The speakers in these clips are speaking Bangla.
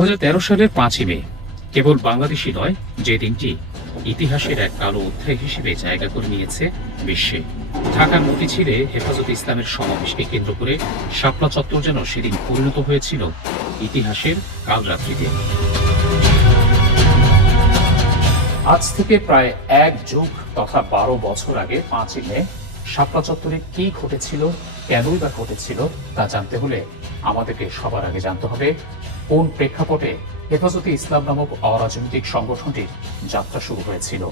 2013 সালের 5ই মে কেবল বাংলাদেশই নয়, যে দিনটি ইতিহাসের এক কালো অধ্যায় হিসেবে জায়গা করে নিয়েছে বিশ্বে। ঢাকার মতিঝিলে হেফাজতে ইসলামের সমাবেশকে কেন্দ্র করে শাপলা চত্বর যেন সেদিন পরিণত হয়েছিল ইতিহাসের কালরাত্রিতে। আজ থেকে প্রায় 1 যুগ তথা 12 বছর আগে 5ই মে শাপলা চত্বরে কি ঘটেছিল, কেনই বা ঘটেছিল তা জানতে হলে আমাদেরকে সবার আগে জানতে হবে কোন প্রেক্ষাপটে হেফাজতে ইসলাম নামক অরাজনৈতিক সংগঠনটির যাত্রা শুরু হয়েছিল।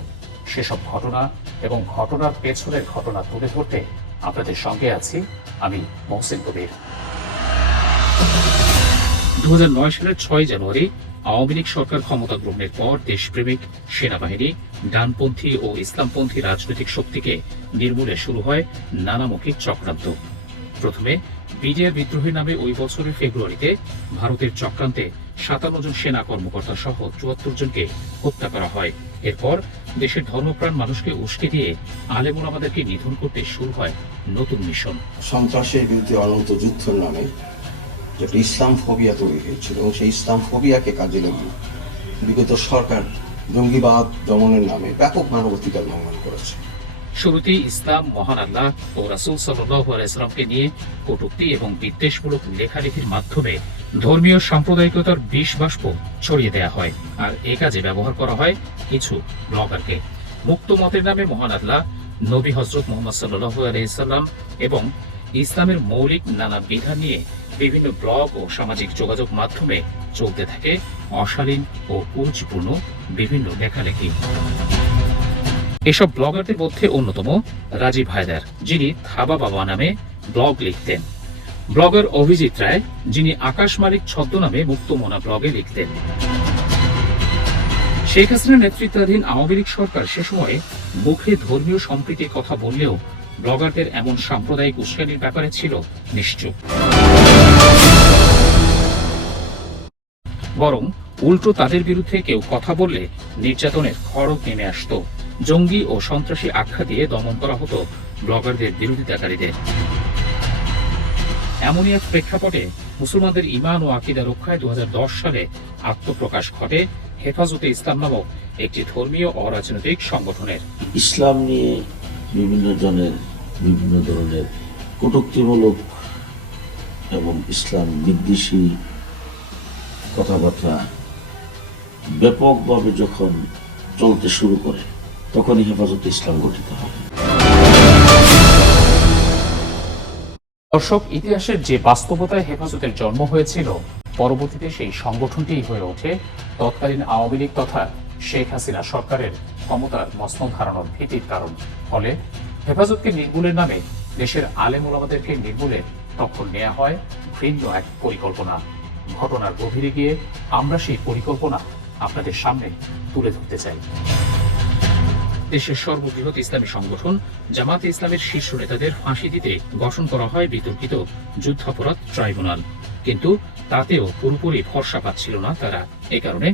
সেসব ঘটনা এবং ঘটনার পেছনের ঘটনা তুলে ধরতে আপনাদের সঙ্গে আছি আমি মহসিন কবির। 2009 সালের 6 জানুয়ারি আওয়ামী লীগ সরকার ক্ষমতা গ্রহণের পর দেশপ্রেমিক সেনাবাহিনী, ডানপন্থী ও ইসলামপন্থী রাজনৈতিক শক্তিকে নির্মূলে শুরু হয় নানামুখী চক্রান্ত। প্রথমে বিডিআর বিদ্রোহী নামে ওই বছরের ফেব্রুয়ারিতে ভারতের চক্রান্তে 57 জন সেনা কর্মকর্তা সহ 74 জনকে হত্যা করা হয়। এরপর দেশের ধর্মপ্রাণ মানুষকে উস্কে দিয়ে আলেম ওলামাদেরকে নিধন করতে শুরু হয় নতুন মিশন। সন্ত্রাসের বিরুদ্ধে অনন্ত যুদ্ধের নামে একটা ইসলাম ফোবিয়া তৈরি হয়েছিল এবং সেই ইসলাম ফোবিয়াকে কাজে লাগিয়ে বিগত সরকার জঙ্গিবাদ দমনের নামে ব্যাপক মানবাধিকার লঙ্ঘন করেছে। শুরুতেই ইসলাম, মহান আল্লাহ ও রাসূল সাল্লাল্লাহু আলাইহি ওয়াসাল্লামকে নিয়ে কটূক্তি এবং বিদ্বেষমূলক লেখালেখির মাধ্যমে ধর্মীয় সাম্প্রদায়িকতার বিষ বাষ্প ছড়িয়ে দেওয়া হয়। আর এ কাজে ব্যবহার করা হয় কিছু ব্লগারকে। মুক্ত মতের নামে মহান আল্লাহ, নবী হযরত মুহাম্মদ সাল্লাল্লাহু আলাইহি ওয়াসাল্লাম এবং ইসলামের মৌলিক নানা বিধান নিয়ে বিভিন্ন ব্লগ ও সামাজিক যোগাযোগ মাধ্যমে চলতে থাকে অশালীন ও কুরুচিপূর্ণ বিভিন্ন লেখালেখি। এসব ব্লগারদের মধ্যে অন্যতম রাজীব হায়দার, যিনি থাবা বাবা নামে ব্লগ লিখতেন। ব্লগার অভিজিৎ রায়, যিনি আকাশ মালিক ছদ্মনামে মুক্তমনা ব্লগে লিখতেন। শেখ হাসিনার নেতৃত্বাধীন আওয়ামী লীগ সরকার সে সময়ে মুখে ধর্মীয় সম্প্রীতির কথা বললেও ব্লগারদের এমন সাম্প্রদায়িক উস্কানির ব্যাপারে ছিল নিশ্চুপ। বরং উল্টো তাদের বিরুদ্ধে কেউ কথা বললে নির্যাতনের খড়গ নেমে আসত। জঙ্গি ও সন্ত্রাসী আখ্যা দিয়ে দমন করা হতো ব্লগারদের বিরোধিতাকারীদের। এমনই এক প্রেক্ষাপটে মুসলমানদের ঈমান ও আকীদা রক্ষায় 2010 সালে আত্মপ্রকাশ ঘটে হেফাজতে ইসলাম নামক একটি ধর্মীয় অরাজনৈতিক সংগঠনের। ইসলাম নিয়ে বিভিন্ন জনের বিভিন্ন ধরনের কটূক্তিমূলক এবং ইসলাম বিদ্বেষী কথাবার্তা ব্যাপকভাবে যখন চলতে শুরু করে তখনই হেফাজতে ইসলাম গঠিত হয়। দর্শক, ইতিহাসের যে বাস্তবতায় হেফাজতের জন্ম হয়েছিল, পরবর্তীতে সেই সংগঠনটিই হয়ে ওঠে তৎকালীন আওয়ামী লীগ তথা শেখ হাসিনা সরকারের ক্ষমতার মসনদ হারানোর ভীতির কারণ। ফলে হেফাজতকে নির্মূলের নামে দেশের আলেম ওলামাদেরকে নির্মূলে তখন নেওয়া হয় ভিন্ন এক পরিকল্পনা। ঘটনার গভীরে গিয়ে আমরা সেই পরিকল্পনা আপনাদের সামনে তুলে ধরতে চাই। দেশের সর্ববৃহৎ ইসলামী সংগঠন জামাতে ইসলামের শীর্ষ নেতাদের ফাঁসি দিতে গঠন করা হয় বিতর্কিত যুদ্ধাপরাধ ট্রাইব্যুনাল। কিন্তু তাতেও পুরোপুরি ভরসা পাচ্ছিল না তারা। এ কারণে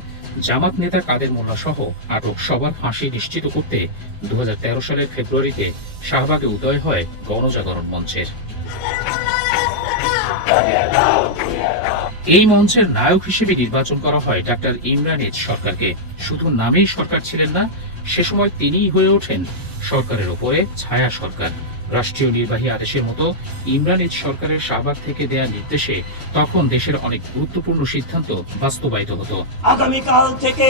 জামাত নেতা কাদের মোল্লা সহ আটক সবার ফাঁসি নিশ্চিত করতে 2013 সালের ফেব্রুয়ারিতে শাহবাগে উদয় হয় গণজাগরণ মঞ্চের। এই মঞ্চের নায়ক হিসেবে নির্বাচন করা হয় ডাক্তার ইমরান এইচ সরকারকে। শুধু নামেই সরকার ছিলেন না, সে সময় তিনিই হয়ে ওঠেন সরকারের ওপরে ছায়া সরকার। রাষ্ট্রীয় নির্বাহী আদেশের মতো ইমরান এইচ সরকারের শাহবাগ থেকে দেয়া নির্দেশে তখন দেশের অনেক গুরুত্বপূর্ণ সিদ্ধান্ত বাস্তবায়িত হতো। আগামীকাল থেকে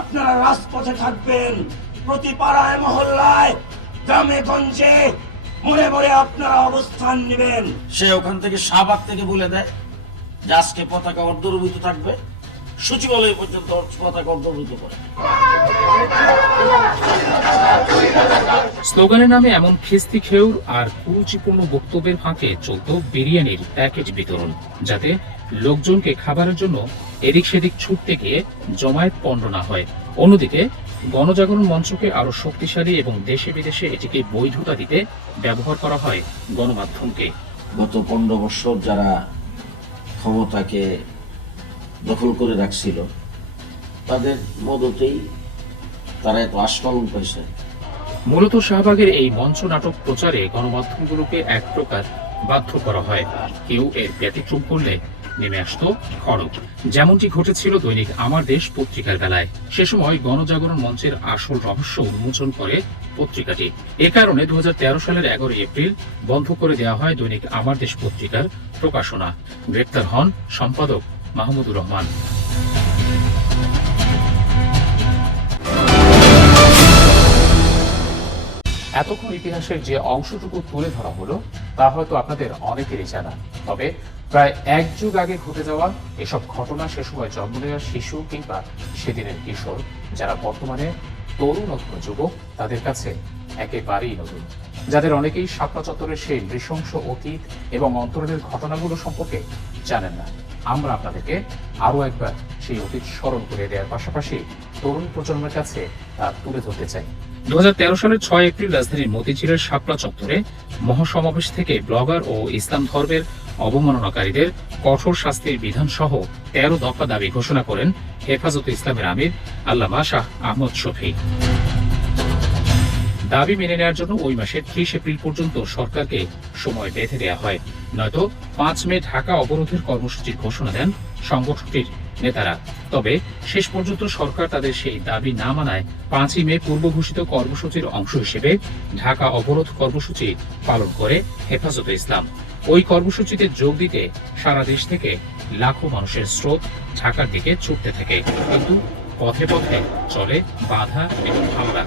আপনারা রাজপথে থাকবেন, প্রতি পাড়ায় মহল্লায়, গ্রামে গঞ্জে, মোড়ে মোড়ে আপনারা অবস্থান নেবেন। সে ওখান থেকে শাহবাগ থেকে বলে দেয় যে আজকে পতাকা অর্ধরোহিত থাকবে, সচিবালয় পর্যন্ত পতাকা অর্ধরোহিত করে। স্লোগানের নামে এমন খিস্তি খেউর আর কুরুচিপূর্ণ বক্তব্যের ফাঁকে চলত বিরিয়ানির প্যাকেজ বিতরণ, যাতে লোকজনকে খাবারের জন্য এদিক সেদিক ছুটতে গিয়ে জমায়েত পণ্ড না হয়। অন্যদিকে গণজাগরণ মঞ্চকে আরো শক্তিশালী এবং দেশে বিদেশে এটিকে বৈধতা দিতে ব্যবহার করা হয় গণমাধ্যমকে। গত 15 বছর যারা ক্ষমতাকে দখল করে রাখছিল তাদের মদতেই তারা এত আস্ফালন পাইছে। মূলত শাহবাগের এই মঞ্চ নাটক প্রচারে গণমাধ্যমগুলোকে এক প্রকার বাধ্য করা হয়। কেউ এর ব্যতিক্রম করলে নেমে আসতো খড়গ। যেমনটি ঘটেছিল দৈনিক আমার দেশ পত্রিকার বেলায়। সে সময় গণজাগরণ মঞ্চের আসল রহস্য উন্মোচন করে পত্রিকাটি। এ কারণে 2013 সালের 11 এপ্রিল বন্ধ করে দেওয়া হয় দৈনিক আমার দেশ পত্রিকার প্রকাশনা। গ্রেপ্তার হন সম্পাদক মাহমুদুর রহমান। এতক্ষণ ইতিহাসের যে অংশটুকু তুলে ধরা হলো তা হয়তো আপনাদের অনেকেরই জানা, তবে প্রায় এক যুগ আগে ঘটে যাওয়া এসব ঘটনা সে সময় জন্ম নেওয়া শিশু কিংবা সেদিনের কিশোর, যারা বর্তমানে তরুণ অথবা যুবক, তাদের কাছে একেবারেই নতুন। যাদের অনেকেই শাপলা চত্বরের সেই নৃশংস অতীত এবং অন্তরের ঘটনাগুলো সম্পর্কে জানেন না। আমরা আপনাদেরকে আরো একবার সেই অতীত স্মরণ করে দেওয়ার পাশাপাশি তরুণ প্রজন্মের কাছে তা তুলে ধরতে চাই। 2013 সালের 6 এপ্রিল রাজধানীর মতিঝিলের শাপলা চত্বরে মহাসমাবেশ থেকে ব্লগার ও ইসলাম ধর্মের অবমাননাকারীদের কঠোর শাস্তির বিধান সহ 13 দফা দাবি ঘোষণা করেন হেফাজতে ইসলামের আমির আল্লামা শাহ আহমদ শফী। দাবি মেনে নেওয়ার জন্য ওই মাসের 30 এপ্রিল পর্যন্ত সরকারকে সময় বেঁধে দেওয়া হয়, নয়তো 5 মে ঢাকা অবরোধের কর্মসূচির ঘোষণা দেন সংগঠনটির নেতারা। তবে শেষ পর্যন্ত সরকার তাদের সেই দাবি না মানায় 5 মে পূর্ব ঘোষিত কর্মসূচির অংশ হিসেবে ঢাকা অবরোধ কর্মসূচি পালন করে হেফাজতে ইসলাম। ওই কর্মসূচিতে যোগ দিতে সারা দেশ থেকে লাখো মানুষের স্রোত ঢাকার দিকে ছুটতে থাকে, কিন্তু পথে পথে চলে বাধা এবং হামলা।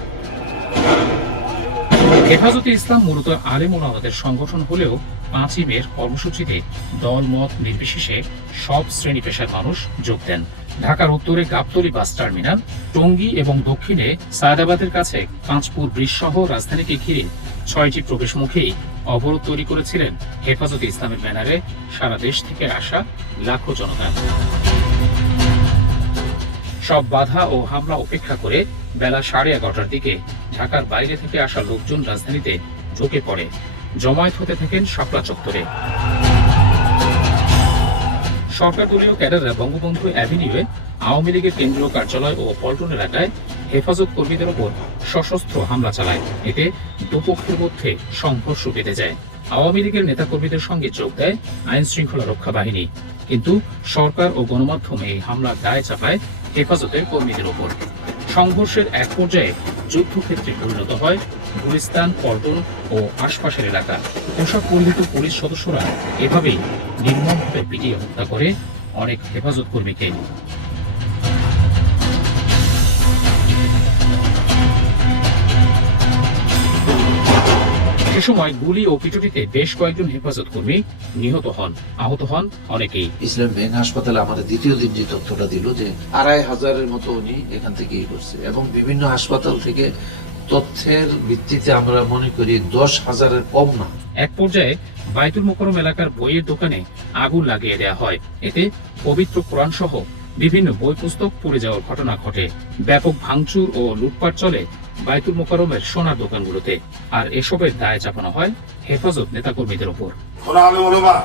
হেফাজতে ইসলাম মূলত আলেম ওলামাদের সংগঠন হলেও 5 মের কর্মসূচিতে দল মত নির্বিশেষে সব শ্রেণী পেশার মানুষ যোগ দেন। ঢাকার উত্তরে গাবতলী বাস টার্মিনাল, টঙ্গী এবং দক্ষিণে সায়দাবাদের কাছে পাঁচপুর ব্রিজ সহ রাজধানীকে ঘিরে 6টি প্রবেশমুখেই অবরোধ তৈরি করেছিলেন হেফাজতে ইসলামের ব্যানারে সারা দেশ থেকে আসা লাখো জনতা। সব বাধা ও হামলা উপেক্ষা করে বেলা 11:30টার দিকে ঢাকার বাইরে থেকে আসা লোকজন রাজধানীতে ঢুকে পড়ে, জমায়েত হতে থাকেন শাপলা চত্বরে। সরকারদলীয় ক্যাডাররা বঙ্গবন্ধু অ্যাভিনিউয়ে আওয়ামী লীগের কেন্দ্রীয় কার্যালয় ও পল্টন এলাকায় হেফাজত কর্মীদের ওপর সশস্ত্র হামলা চালায়। এতে দুপক্ষের মধ্যে সংঘর্ষ বেঁধে যায়। আওয়ামী লীগের নেতাকর্মীদের সঙ্গে যোগ দেয় আইন শৃঙ্খলা রক্ষা বাহিনী, কিন্তু সরকার ও গণমাধ্যম এই হামলার দায় চাপায় হেফাজতের কর্মীদের ওপর। সংঘর্ষের এক পর্যায়ে যুদ্ধক্ষেত্রে পরিণত হয় গুলিস্তান, পল্টন ও আশপাশের এলাকা। পোশাক পরিহিত পুলিশ সদস্যরা এভাবেই নির্মমভাবে পিটিয়ে হত্যা করে অনেক হেফাজত কর্মীকে। সে সময় গুলি ও পিটুনিতে বেশ কয়েকজন হেফাজত কর্মী নিহত হন, আহত হন অনেকেই। ইসলাম ব্যাংক হাসপাতালে আমাদের দ্বিতীয় দিন যে তথ্যটা দিল যে 2500-এর মতো উনি এখান থেকে করছে, এবং বিভিন্ন হাসপাতাল থেকে তথ্যের ভিত্তিতে আমরা মনে করি 10,000-এর কম না। এক পর্যায়ে বাইতুল মোকাররম এলাকার বইয়ের দোকানে আগুন লাগিয়ে দেওয়া হয়। এতে পবিত্র কোরআন সহ বিভিন্ন বই পুস্তক পুড়ে যাওয়ার ঘটনা ঘটে। ব্যাপক ভাঙচুর ও লুটপাট চলে বাইতুল মোকাররমের সোনার দোকানগুলোতে, আর এসবের দায় চাপানো হয় হেফাজত নেতাকর্মীদের ওপর। কোন আলেম ওলামা,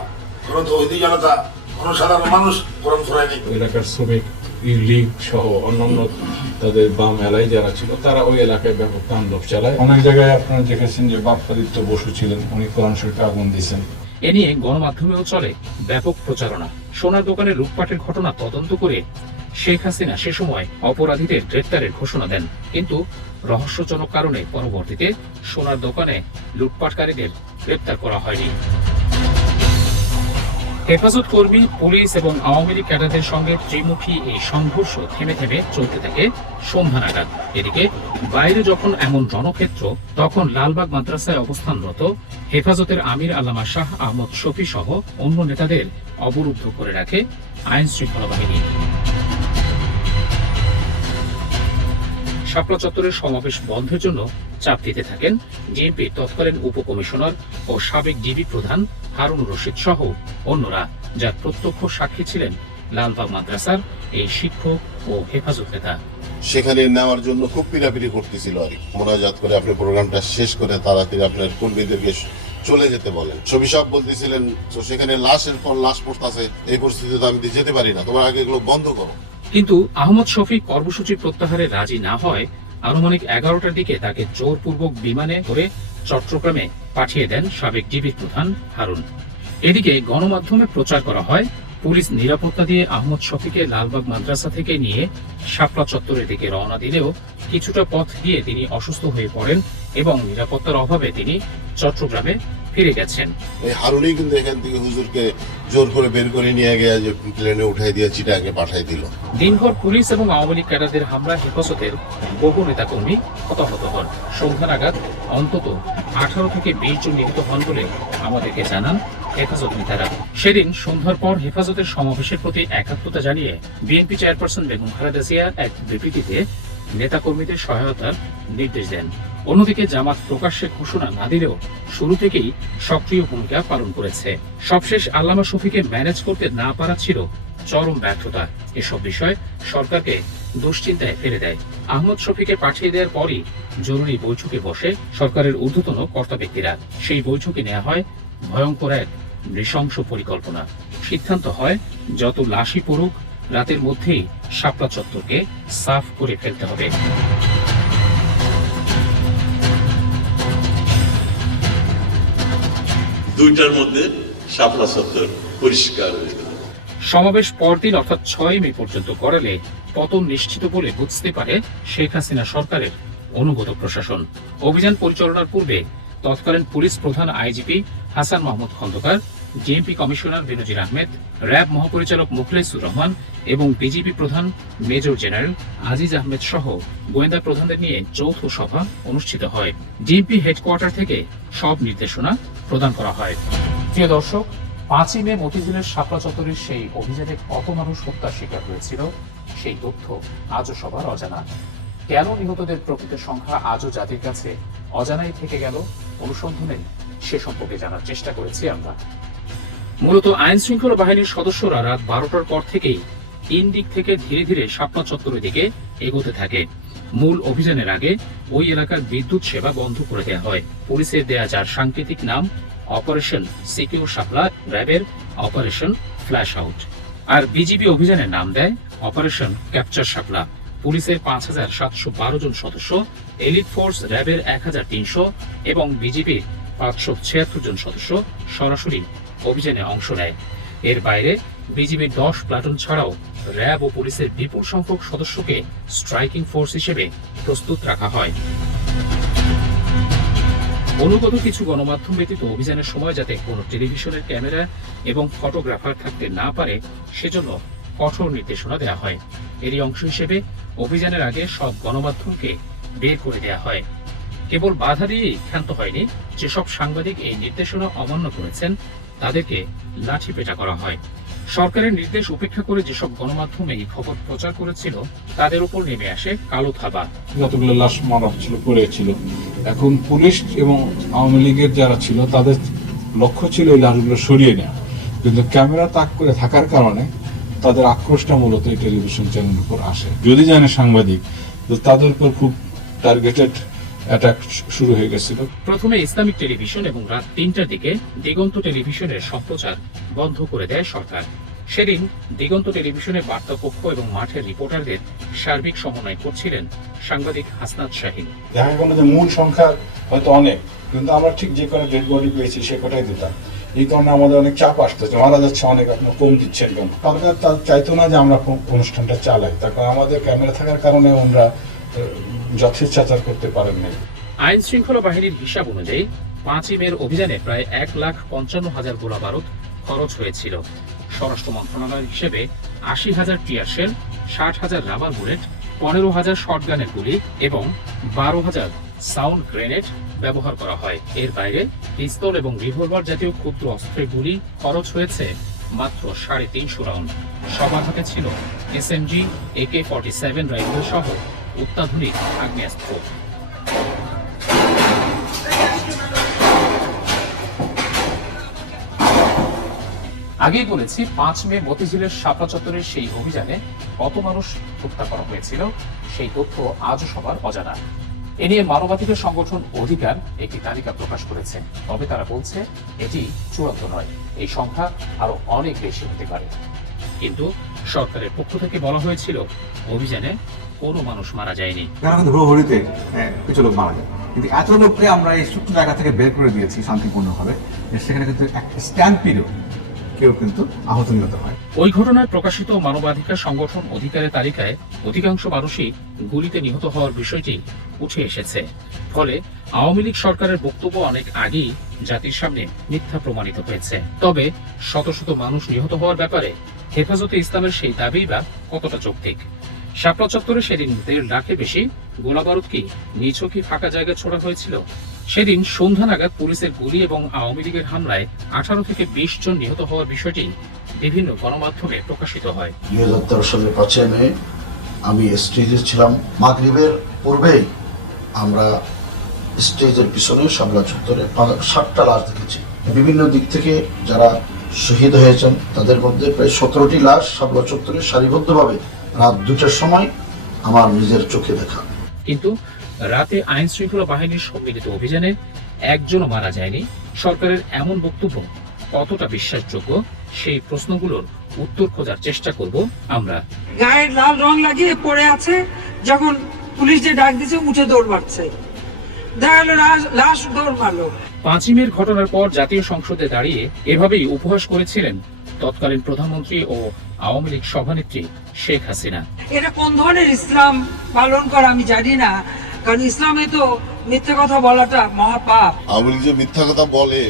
কোন তৌহিদি জনতা, কোন সাধারণ মানুষ কোরআন ছড়ায়নি। এলাকার শ্রমিক লীগ সহ অন্যান্য তাদের বাম এলাকায় যারা ছিল, তারা ওই এলাকায় ব্যাপক তাণ্ডব চালায়। অনেক জায়গায় আপনারা দেখেছেন যে বাপ্পাদিত্য বসু ছিলেন, উনি কোরআন শরীফে আগুন দিয়েছেন। এ নিয়ে গণমাধ্যমেও চলে ব্যাপক প্রচারণা। সোনার দোকানে লুটপাটের ঘটনা তদন্ত করে শেখ হাসিনা সে সময় অপরাধীদের গ্রেপ্তারের ঘোষণা দেন, কিন্তু রহস্যজনক কারণে পরবর্তীতে সোনার দোকানে লুটপাটকারীদের গ্রেপ্তার করা হয়নি। হেফাজত কর্মী, পুলিশ এবং আওয়ামী লীগ ক্যাডারদের সঙ্গে ত্রিমুখী এই সংঘর্ষ থেমে থেমে চলতে থাকে সন্ধ্যা নাগাদ। এদিকে বাইরে যখন এমন রণক্ষেত্র, তখন লালবাগ মাদ্রাসায় অবস্থানরত হেফাজতের আমির আল্লামা শাহ আহমদ শফী সহ অন্য নেতাদের অবরুদ্ধ করে রাখে আইন শৃঙ্খলা বাহিনী। শাপলা চত্বরের সমাবেশ বন্ধের জন্য চাপ দিতে থাকেন ডিএমপির তৎকালীন উপকমিশনার ও সাবেক ডিবি প্রধান হারুন রশিদ সহ অন্যরা, যার প্রত্যক্ষ সাক্ষী ছিলেন লালবাগ মাদ্রাসার এই শিক্ষক ও হেফাজত নেতা। সেখানে নেওয়ার জন্য খুব পিড়াপিড়ি করতেছিল আর কি। মোনাজাত করে আপনি প্রোগ্রামটা শেষ করে তাড়াতাড়ি আপনার কর্মীদেরকে চলে যেতে বলেন। ছবি সব বলতেছিলেন, তো সেখানে লাশের পর লাশ পড়তেছে, এই পরিস্থিতিতে আমি যেতে পারি না, তোমার আগে এগুলো বন্ধ করো। কিন্তু আহমদ শফী কর্মসূচি প্রত্যাহারে রাজি না হয় আনুমানিক 11টার দিকে তাকে জোরপূর্বক বিমানে করে চট্টগ্রামে পাঠিয়ে দেন সাবেক ডিবি প্রধান হারুন। এদিকে গণমাধ্যমে প্রচার করা হয় পুলিশ নিরাপত্তা দিয়ে আহমদ শফিকে লালবাগ মাদ্রাসা থেকে নিয়ে শাপলা চত্বরের দিকে রওনা দিলেও কিছুটা পথ গিয়ে তিনি অসুস্থ হয়ে পড়েন এবং নিরাপত্তার অভাবে তিনি চট্টগ্রামে ফিরে গেছেন। এই হারুনই কিন্তু এখান থেকে হুজুরকে জোর করে বের করে নিয়ে গিয়ে যে প্লেনে উঠাই দিয়ে চিটাকে পাঠাই দিল। দিনভর পুলিশ এবং আওয়ামী লীগ ক্যাডারদের হামলা হেফাজতের বহু নেতাকর্মী হতাহত হন। সন্ধ্যা নাগাদ অন্তত 18 থেকে 20 জন নিহত হন বলে আমাদেরকে জানান হেফাজত নেতারা। সেদিন সন্ধ্যার পর হেফাজতের সমাবেশের প্রতি একাত্মতা জানিয়ে বিএনপি চেয়ারপারসন বেগম খালেদা জিয়া এক বিবৃতিতে নেতাকর্মীদের সহায়তার নির্দেশ দেন। অন্যদিকে জামাত প্রকাশ্যে ঘোষণা না দিলেও শুরু থেকেই সক্রিয় ভূমিকা পালন করেছে। সবশেষ আল্লামা শফিকে ম্যানেজ করতে না পারা ছিল চরম ব্যর্থতা। এসব বিষয় সরকারকে দুশ্চিন্তায় ফেলে দেয়। আহমদ শফিকে পাঠিয়ে দেওয়ার পরই জরুরি বৈঠকে বসে সরকারের ঊর্ধ্বতন কর্তা ব্যক্তিরা। সেই বৈঠকে নেওয়া হয় ভয়ঙ্কর এক নৃশংস পরিকল্পনা। সিদ্ধান্ত হয় যত লাশই পড়ুক রাতের মধ্যেই শাপলা চত্বরকে সাফ করে ফেলতে হবে। 2টার মধ্যে শাপলা চত্বর পরিষ্কার হয়ে গেল। সমাবেশ পরদিন অর্থাৎ 6 মে পর্যন্ত করালে পতন নিশ্চিত বলে বুঝতে পারে শেখ হাসিনা সরকারের অনুগত প্রশাসন। অভিযান পরিচালনার পূর্বে তৎকালীন পুলিশ প্রধান IGP Hasan Mahmud Khandaker, DMP commissioner Benazir Ahmed, RAB মহাপরিচালক মুখলেসুর রহমান এবং বিজিবি প্রধান মেজর জেনারেল আজিজ আহমেদ সহ গোয়েন্দা প্রধানদের নিয়ে যৌথ সভা অনুষ্ঠিত হয়। ডিএমপি হেডকোয়ার্টার থেকে সব নির্দেশনা প্রদান করা হয়। প্রিয় দর্শক, 5 মে মতিঝিলের শাপলা চত্বরের সেই অভিযানে কত মানুষ হত্যার শিকার হয়েছিল সেই তথ্য আজও সবার অজানা। কেন নিহতদের প্রকৃত সংখ্যা আজও জাতির কাছে অজানাই থেকে গেল, অনুসন্ধানে সে সম্পর্কে জানার চেষ্টা করেছি আমরা। মূলত আইন শৃঙ্খলা বাহিনীর সদস্যরা রাত 12টার পর থেকেই তিন দিক থেকে ধীরে ধীরে শাপলা চত্বরের দিকে এগোতে থাকে। মূল অভিযানের আগে ওই এলাকার বিদ্যুৎ সেবা বন্ধ করে দেওয়া হয়। পুলিশের দেয়া যার সাংকেতিক নাম অপারেশন সিকিউর শাপলা, র্যাবের অপারেশন ফ্ল্যাশ আউট, আর বিজিবি অভিযানের নাম দেয় অপারেশন ক্যাপচার শাপলা। পুলিশের 5712 জন সদস্য, এলিট ফোর্স র্যাবের 1300 এবং বিজিবির 576 জন সদস্য সরাসরি অভিযানে অংশ নেয়। এর বাইরে বিজিবির 10 প্লাটুন ছাড়াও র্যাব ও পুলিশের বিপুল সংখ্যক সদস্যকে স্ট্রাইকিং ফোর্স হিসেবে প্রস্তুত রাখা হয়। অনুগত কিছু গণমাধ্যম ব্যতীত অভিযানের সময় যাতে কোনো টেলিভিশনের ক্যামেরা এবং ফটোগ্রাফার থাকতে না পারে সেজন্য কঠোর নির্দেশনা দেওয়া হয়। এরই অংশ হিসেবে অভিযানের আগে সব গণমাধ্যমকে বের করে দেওয়া হয়। কেবল বাধা দিয়েই ক্ষান্ত হয়নি, যেসব সাংবাদিক এই নির্দেশনা অমান্য করেছেন তাদেরকে লাঠিপেটা করা হয়। সরকারের নির্দেশ উপেক্ষা করে যেসব গণমাধ্যম এই খবর প্রচার করেছিল তাদের উপর নেমে আসে কালো থাবা। যতগুলো লাশ মারা ছিল পড়েছিল, এখন পুলিশ এবং আওয়ামী লীগের যারা ছিল তাদের লক্ষ্য ছিল এই লাশগুলো সরিয়ে নেওয়া, কিন্তু ক্যামেরা তাক করে থাকার কারণে তাদের আক্রোশটা মূলত এই টেলিভিশন চ্যানেলের উপর আসে। যদি জানে সাংবাদিক, তো তাদের উপর খুব টার্গেটেড অ্যাটাক শুরু হয়ে গেছিল। প্রথমে ইসলামিক টেলিভিশন এবং রাত 3টার দিকে দিগন্ত টেলিভিশনের সম্প্রচার বন্ধ করে দেয় সরকার। সেদিন দিগন্ত টেলিভিশনের বার্তা কক্ষ এবং মাঠের রিপোর্টারদের সার্বিক সমন্বয় করছিলেন সাংবাদিক হাসনাত শাহীন। দেখা গেল যে মূল সংখ্যা হয়তো অনেক, কিন্তু আমরা ঠিক যে কটা ডেড বডি পেয়েছি সে কটাই দিতাম। এই কারণে আমাদের অনেক চাপ আসতো যে মারা যাচ্ছে অনেক, আপনার কম দিচ্ছেন কেন। সরকার তার চাইতো না যে আমরা অনুষ্ঠানটা চালাই, তার কারণ আমাদের ক্যামেরা থাকার কারণে আমরা যথেচ্ছাচার করতে পারেন নাই। আইন শৃঙ্খলা বাহিনীর হিসাব অনুযায়ী 5 মের অভিযানে প্রায় 1,55,000 গোলা বারুদ খরচ হয়েছিল। স্বরাষ্ট্র মন্ত্রণালয়ের হিসেবে 80,000 টিয়ার শেল, 60,000 রাবার বুলেট, 15,000 শটগানের গুলি এবং 12,000 সাউন্ড গ্রেনেড ব্যবহার করা হয়। এর বাইরে পিস্তল এবং রিভলভার জাতীয় ক্ষুদ্র অস্ত্রের গুলি খরচ হয়েছে মাত্র 350 রাউন্ড। সবার হাতে ছিল এসএমজি, AK-47 রাইফেল সহ অত্যাধুনিক আগ্নেয়াস্ত্র। আগেই বলেছি 5 মে মতিঝিলের শাপলা চত্বরের সেই অভিযানে কত মানুষ হত্যা করা হয়েছিল সেই তথ্য আজও সবার অজানা। এ নিয়ে মানবাধিকার সংগঠন অধিকার একটি তালিকা প্রকাশ করেছে, তবে তারা বলছে এটি চূড়ান্ত নয়, এই সংখ্যা আরো অনেক বেশি হতে পারে। কিন্তু সরকারের পক্ষ থেকে বলা হয়েছিল অভিযানে কোনো মানুষ মারা যায়নি। হুড়োহুড়িতে কিছু লোক মারা যায়, কিন্তু এত লোককে আমরা এই ছোট্ট জায়গা থেকে বের করে দিয়েছি শান্তিপূর্ণভাবে। সেখানে কিন্তু একটা স্ট্যাম্পিডও কেউ কিন্তু আহত নিহত হয়। ওই ঘটনায় প্রকাশিত মানবাধিকার সংগঠন অধিকারের তালিকায় অধিকাংশ মানুষই গুলিতে নিহত হওয়ার বিষয়টি উঠে এসেছে। ফলে আওয়ামী লীগ সরকারের বক্তব্য অনেক আগেই জাতির সামনে মিথ্যা প্রমাণিত হয়েছে। তবে শত শত মানুষ নিহত হওয়ার ব্যাপারে হেফাজতে ইসলামের সেই দাবি বা কতটা যৌক্তিক? শাপলা চত্বরে সেদিন 1.5 লাখের বেশি গোলাবারুদ কি নিছকই ফাঁকা জায়গায় ছোড়া হয়েছিল? সেদিন সন্ধ্যা নাগাদ পুলিশের গুলি এবং আওয়ামী লীগের হামলায় 18 থেকে 20 জন নিহত হওয়ার বিষয়টি বিভিন্ন গণমাধ্যমে প্রকাশিত হয়। 2013 সালের 5 মে আমি স্টেজে ছিলাম। মাগরিবের পূর্বেই আমরা স্টেজের পিছনে শাপলা চত্বরে 7টা লাশ দেখেছি। বিভিন্ন দিক থেকে যারা শহীদ হয়েছেন তাদের মধ্যে প্রায় 17টি লাশ শাপলা চত্বরে সারিবদ্ধভাবে রাত 2টার সময় আমার নিজের চোখে দেখা। কিন্তু রাতে আইন শৃঙ্খলা বাহিনীর সম্মিলিত অভিযানে একজনও মারা যায়নি। সরকারের এমন বক্তব্য কতটা বিশ্বাসযোগ্য, সেই প্রশ্নগুলোর উত্তর খোঁজার চেষ্টা করব আমরা। গায়ে লাল রং লাগিয়ে পড়ে আছে, যখন পুলিশ যে ডাক দিয়েছে উঠে দৌড় মারছে, দেখা গেল লাশ দৌড় মারলো। 5 মের ঘটনার পর জাতীয় সংসদে দাঁড়িয়ে এভাবেই উপহাস করেছিলেন তৎকালীন প্রধানমন্ত্রী ও আওয়ামী লীগ সভানেত্রী শেখ হাসিনা। এটা কোন ধরনের ইসলাম পালন করা আমি জানি না, কারণ ইসলামে তো মিথ্যে কথা বলাটা মহাপাপ। আওয়ামী লীগ যে মিথ্যা কথা বলে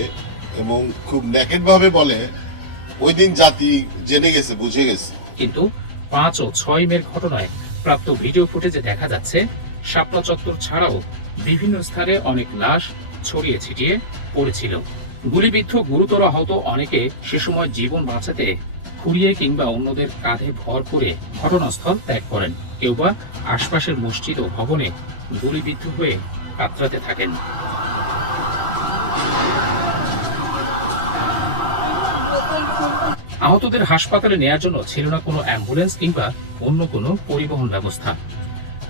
এবং খুব ন্যাকেট ভাবে বলে, ওই দিন জাতি জেনে গেছে, বুঝে গেছে। কিন্তু 5 ও 6 মের ঘটনায় প্রাপ্ত ভিডিও ফুটেজে দেখা যাচ্ছে শাপলা চত্বর ছাড়াও বিভিন্ন স্থানে অনেক লাশ ছড়িয়ে ছিটিয়ে পড়েছিল। গুলিবিদ্ধ গুরুতর আহত অনেকে সে সময় জীবন বাঁচাতে খুঁড়িয়ে কিংবা অন্যদের কাঁধে ভর করে ঘটনাস্থল ত্যাগ করেন। কেউ বা আশপাশের মসজিদ ও ভবনে গুলিবিদ্ধ হয়ে কাতরাতে থাকেন। আহতদের হাসপাতালে নেয়ার জন্য ছিল না কোনো অ্যাম্বুলেন্স কিংবা অন্য কোনো পরিবহন ব্যবস্থা।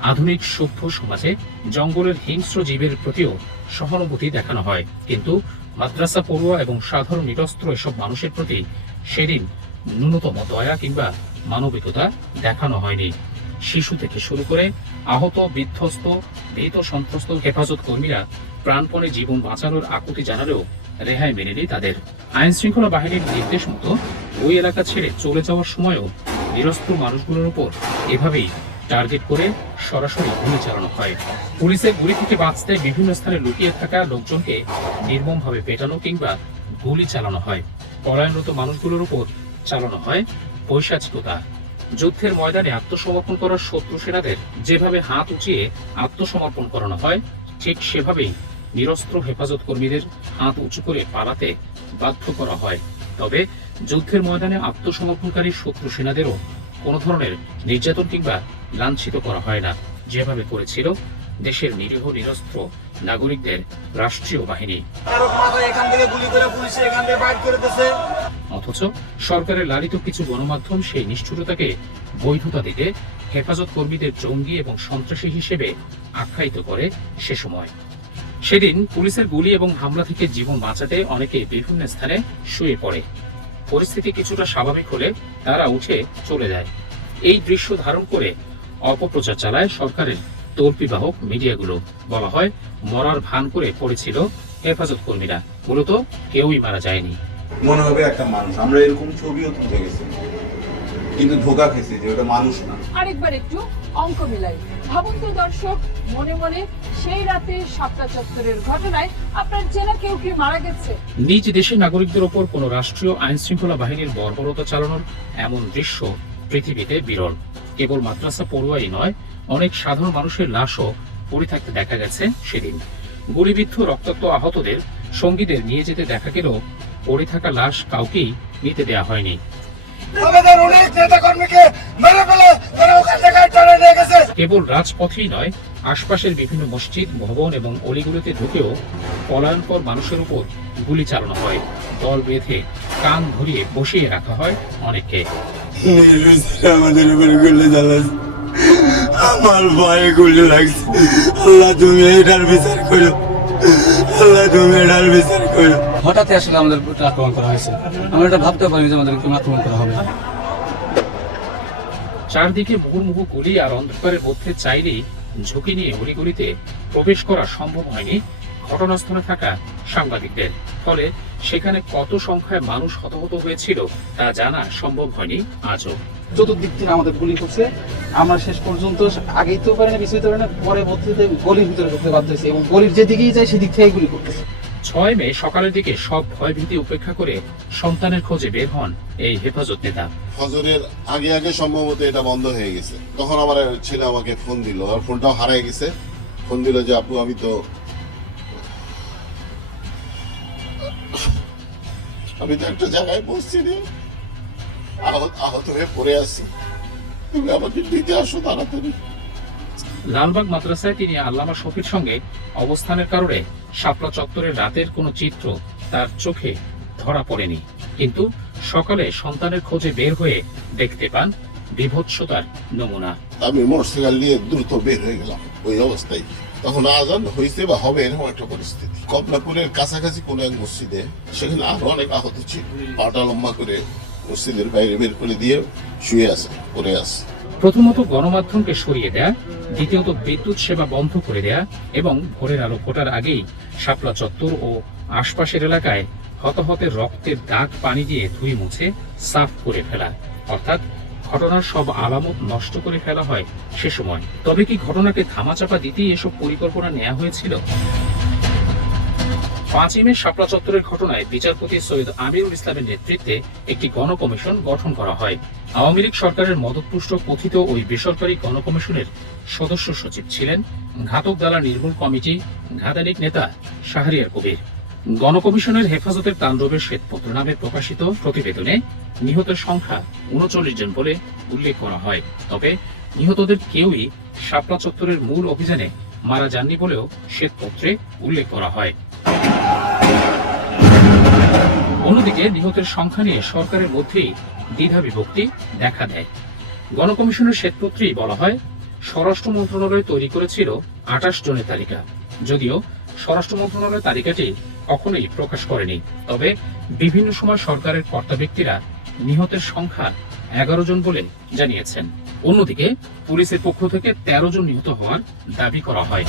আধুনিক সভ্য সমাজে জঙ্গলের হিংস্র জীবের প্রতিও সহানুভূতি দেখানো হয়, কিন্তু মাদ্রাসা পড়ুয়া এবং সাধারণ নিরস্ত্র এসব মানুষের প্রতি সেদিন ন্যূনতম দয়া কিংবা মানবিকতা দেখানো হয়নি। শিশু থেকে শুরু করে আহত, বিধ্বস্ত, ভীত সন্ত্রস্ত হেফাজত কর্মীরা প্রাণপণে জীবন বাঁচানোর আকুতি জানালেও রেহাই মেলেনি তাদের। আইন শৃঙ্খলা বাহিনীর নির্দেশ মতো ওই এলাকা ছেড়ে চলে যাওয়ার সময়ও নিরস্ত্র মানুষগুলোর উপর এভাবেই টার্গেট করে সরাসরি গুলি চালানো হয়। পুলিশের গুলি থেকে বাঁচতে বিভিন্ন স্থানে লুকিয়ে থাকা লোকজনকে নির্মমভাবে পেটানো কিংবা গুলি চালানো হয়। পলায়নরত মানুষগুলোর উপর চালানো হয় পৈশাচিকতা। যুদ্ধের ময়দানে আত্মসমর্পণ করা শত্রু সেনাদের যেভাবে হাত উঁচিয়ে আত্মসমর্পণ করানো হয়, ঠিক সেভাবেই নিরস্ত্র হেফাজত কর্মীদের হাত উঁচু করে পালাতে বাধ্য করা হয়। তবে যুদ্ধের ময়দানে আত্মসমর্পণকারী শত্রু সেনাদেরও কোনো ধরনের নির্যাতন কিংবা লাঞ্ছিত করা হয় না, যেভাবে করেছিল দেশের নিরীহ নিরস্ত্র নাগরিকদের রাষ্ট্রীয় বাহিনী। অথচ সরকারের লালিত কিছু গণমাধ্যম সেই নিষ্ঠুরতাকে বৈধতা দিতে হেফাজত কর্মীদের জঙ্গি এবং সন্ত্রাসী হিসেবে আখ্যায়িত করে সে সময়। সেদিন পুলিশের গুলি এবং হামলা থেকে জীবন বাঁচাতে অনেকে বিভিন্ন স্থানে শুয়ে পড়ে। পরিস্থিতি কিছুটা স্বাভাবিক হলে তারা উঠে চলে যায়। এই দৃশ্য ধারণ করে অপপ্রচার চালায় সরকারের তল্পিবাহক মিডিয়াগুলো। বলা হয় মরার ভান করে পড়েছিল হেফাজত কর্মীরা, মূলত কেউই মারা যায়নি। মনে হবে একটা মানুষ, আমরা এরকম ছবিও তুলে গেছি, কিন্তু ধোকা খেয়েছি যে ওটা মানুষ না। আরেকবার একটু অঙ্ক মিলাই ভাবুন তো দর্শক, মনে মনে সেই রাতে শাপলা চত্বরের ঘটনায় আপনার চেনা কেউ কি মারা গেছে? নিজ দেশের নাগরিকদের ওপর কোন রাষ্ট্রীয় আইন শৃঙ্খলা বাহিনীর বর্বরতা চালানোর এমন দৃশ্য পৃথিবীতে বিরল। কেবল মাদ্রাসা পড়ুয়াই নয়, অনেক সাধারণ মানুষের লাশও পড়ে থাকতে দেখা গেছে সেদিন। গুলিবিদ্ধ রক্তাক্ত আহতদের সঙ্গীদের নিয়ে যেতে দেখা গেলেও পড়ে থাকা লাশ কাউকেই নিতে দেয়া হয়নি। কেবল রাজপথেই নয়, আশপাশের বিভিন্ন মসজিদ, ভবন এবং অলিগুলিতে ঢুকেও পলায়নপর মানুষের উপর গুলি চালানো হয়। দল বেঁধে কান ধরিয়ে বসিয়ে রাখা হয় অনেককে। আমাদের উপরে গুলি চালাচ্ছে, আমার ভয়ে গুলি লাগছে। আল্লাহ তুমি এটার বিচার করো, আল্লাহ তুমি এটার বিচার করো। হঠাৎ আসলে আমাদের আক্রমণ করা হয়েছে, আমরা এটা ভাবতে পারি যে আমাদের কেউ আক্রমণ করা হবে। চারদিকে মুহুর্মুহু গুলি আর অন্ধকারের মধ্যে চাইলেই ঝুঁকি নিয়ে অলিগলিতে প্রবেশ করা সম্ভব হয়নি ঘটনাস্থলে থাকা সাংবাদিকদের। ফলে সেখানে কত সংখ্যায় মানুষ হতাহত হয়েছিল তা জানা সম্ভব হয়নি আজও। চতুর্দিক থেকে আমাদের গুলি করছে, আমরা শেষ পর্যন্ত আগেই তো পারি না, পিছু পারি না, পরবর্তীতে গলির ভিতরে ঢুকতে বাধ্য হয়েছে এবং গলির যেদিকেই যায় সেদিক থেকে গুলি করতেছে। 6 মে সকালের দিকে সব ভয়ভীতি উপেক্ষা করে সন্তানের খোঁজে বের হন এই হেফাজত নেতা। ফজরের আগে আগে সম্ভবত এটা বন্ধ হয়ে গেছে। তখন আমার ছেলে আমাকে ফোন দিল, আর ফোনটাও হারাই গেছে। ফোন দিল যে আপু আমি তো একটা জায়গায় বসছি রে, আহত হয়ে পড়ে আছি, তুমি আমাকে দিতে আসো তাড়াতাড়ি। লালবাগ মাদ্রাসায় তিনি আল্লামা শফির সঙ্গে অবস্থানের কারণে শাপলা চত্বরের রাতের কোনো চিত্র তার চোখে ধরা পড়েনি, কিন্তু সকালে সন্তানের খোঁজে বের হয়ে দেখতে পান বিভৎসতার নমুনা। আমি মোটরসাইকেল নিয়ে দ্রুত বের হয়ে গেলাম। ওই অবস্থায় তখন আজান হয়েছে বা হবে এরকম একটা পরিস্থিতি। কমলাপুরের কাছাকাছি কোন এক মসজিদে, সেখানে আরো অনেক আহত ছিল। পাটা লম্বা করে মসজিদের বাইরে বের করে দিয়ে শুয়ে আছে, পড়ে আছে। প্রথমত গণমাধ্যমকে সরিয়ে দেয়া, দ্বিতীয়ত বিদ্যুৎ সেবা বন্ধ করে দেয়া এবং ভোরের আলো ফোটার আগেই শাপলা চত্বর ও আশপাশের এলাকায় হতাহতের রক্তের দাগ পানি দিয়ে ধুয়ে মুছে সাফ করে ফেলা, অর্থাৎ ঘটনার সব আলামত নষ্ট করে ফেলা হয় সে সময়। তবে কি ঘটনাকে ধামাচাপা দিতেই এসব পরিকল্পনা নেওয়া হয়েছিল? 5 মে শাপলা চত্বরের ঘটনায় বিচারপতি সৈয়দ আমিরুল ইসলামের নেতৃত্বে একটি গণকমিশন গঠন করা হয়। আওয়ামী লীগ সরকারের মদতপুষ্ট কথিত ওই বেসরকারি গণকমিশনের সদস্য সচিব ছিলেন ঘাতক দালা নির্মূল কমিটি ঘাতালিক নেতা শাহরিয়ার কবির। গণকমিশনের হেফাজতের তাণ্ডবের শ্বেতপত্র নামে প্রকাশিত প্রতিবেদনে নিহতের সংখ্যা 39 জন বলে উল্লেখ করা হয়। তবে নিহতদের কেউই শাপলা চত্বরের মূল অভিযানে মারা যাননি বলেও শ্বেতপত্রে উল্লেখ করা হয়। অন্যদিকে নিহতের সংখ্যা নিয়ে সরকারের মধ্যেই দ্বিধা বিভক্তি দেখা দেয়। গণকমিশনের শ্বেতপত্রেই বলা হয়, স্বরাষ্ট্র মন্ত্রণালয় তৈরি করেছিল 28 জনের তালিকা, যদিও স্বরাষ্ট্র মন্ত্রণালয় তালিকাটি কখনোই প্রকাশ করেনি। তবে বিভিন্ন সময় সরকারের কর্তা ব্যক্তিরা নিহতের সংখ্যা 11 জন বলে জানিয়েছেন। অন্যদিকে পুলিশের পক্ষ থেকে 13 জন নিহত হওয়ার দাবি করা হয়।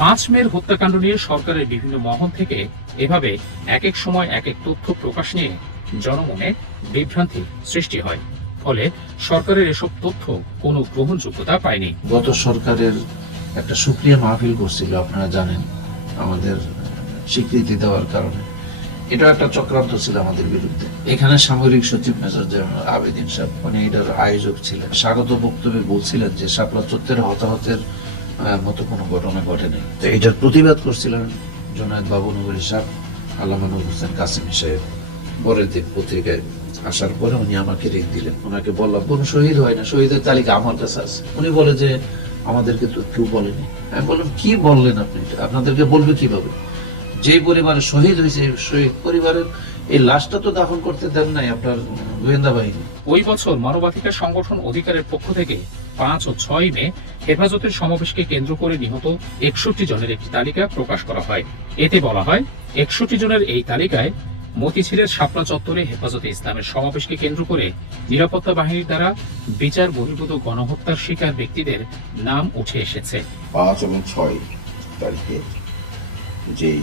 5 মের হত্যাকাণ্ড নিয়ে সরকারের বিভিন্ন মহল থেকে এভাবে এক এক সময় এক এক তথ্য প্রকাশ নিয়ে জনমনে বিভ্রান্তি সৃষ্টি হয়। ফলে সরকারের এসব তথ্য কোনো গ্রহণযোগ্যতা পায়নি। গত সরকারের একটা সুক্রিয়া মাহফিল করছিল, আপনারা জানেন, আমাদের স্বীকৃতি দেওয়ার কারণে। এটা একটা চক্রান্ত ছিল আমাদের বিরুদ্ধে। এখানে সামরিক সচিব মেজর জেনারেল আবেদিন সাহেব মানে এটার আয়োজক ছিলেন। স্বাগত বক্তব্যে বলছিলেন যে শাপলা চত্বরে হতাহতের মতো কোনো ঘটনা ঘটে নাই। তো এটার প্রতিবাদ করছিলেন জুনায়েদ বাবুনগরী সাহেব, আল্লামা নূর হোসেন কাসেমি সাহেব। পরের দিন পত্রিকায় আসার পরে উনি আমাকে রেখ দিলেন। ওনাকে বললাম কোনো শহীদ হয় না, শহীদের তালিকা আমার কাছে আছে। উনি বলে যে আমাদেরকে তো কেউ বলেনি। আমি বললাম কি বললেন আপনি, আপনাদেরকে বলবে কিভাবে? যে পরিবারে শহীদ হয়েছে শহীদ পরিবারের এই লাশটা তো দাফন করতে দেন নাই আপনার গোয়েন্দা বাহিনী। ওই বছর মানবাধিকার সংগঠন অধিকারের পক্ষ থেকে 5 ও 6 মে হেফাজতের সমাবেশকে কেন্দ্র করে নিহত 61 জনের একটি তালিকা প্রকাশ করা হয়। এতে বলা হয়, 61 জনের এই তালিকায় মতিঝিলের শাপলা চত্বরে হেফাজতে ইসলামের সমাবেশকে কেন্দ্র করে নিরাপত্তা বাহিনীর দ্বারা বিচার বহির্ভূত গণহত্যার শিকার ব্যক্তিদের নাম উঠে এসেছে। 5 এবং 6 তারিখে যেই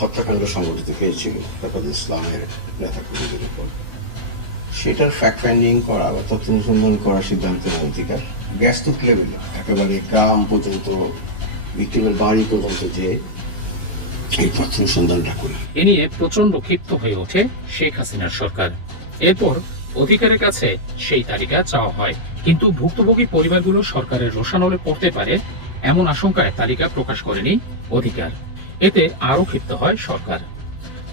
হত্যাকাণ্ড সংঘটিত হয়েছিল হেফাজতে ইসলামের নেতাকর্মীদের উপর, সেটার ফ্যাক্ট ফাইন্ডিং করা বা তথ্য অনুসন্ধান করার সিদ্ধান্ত নেওয়ার অধিকার গ্যাস্টুক লেভেলে একেবারে গ্রাম পর্যন্ত, ভিক্টিমের বাড়ি পর্যন্ত যে এই তথ্য অনুসন্ধানটা করে। এ নিয়ে প্রচন্ড ক্ষিপ্ত হয়ে ওঠে শেখ হাসিনার সরকার। এরপর অধিকারের কাছে সেই তালিকা চাওয়া হয়, কিন্তু ভুক্তভোগী পরিবারগুলো সরকারের রোষানলে পড়তে পারে এমন আশঙ্কায় তালিকা প্রকাশ করেনি অধিকার। এতে আরো ক্ষিপ্ত হয় সরকার।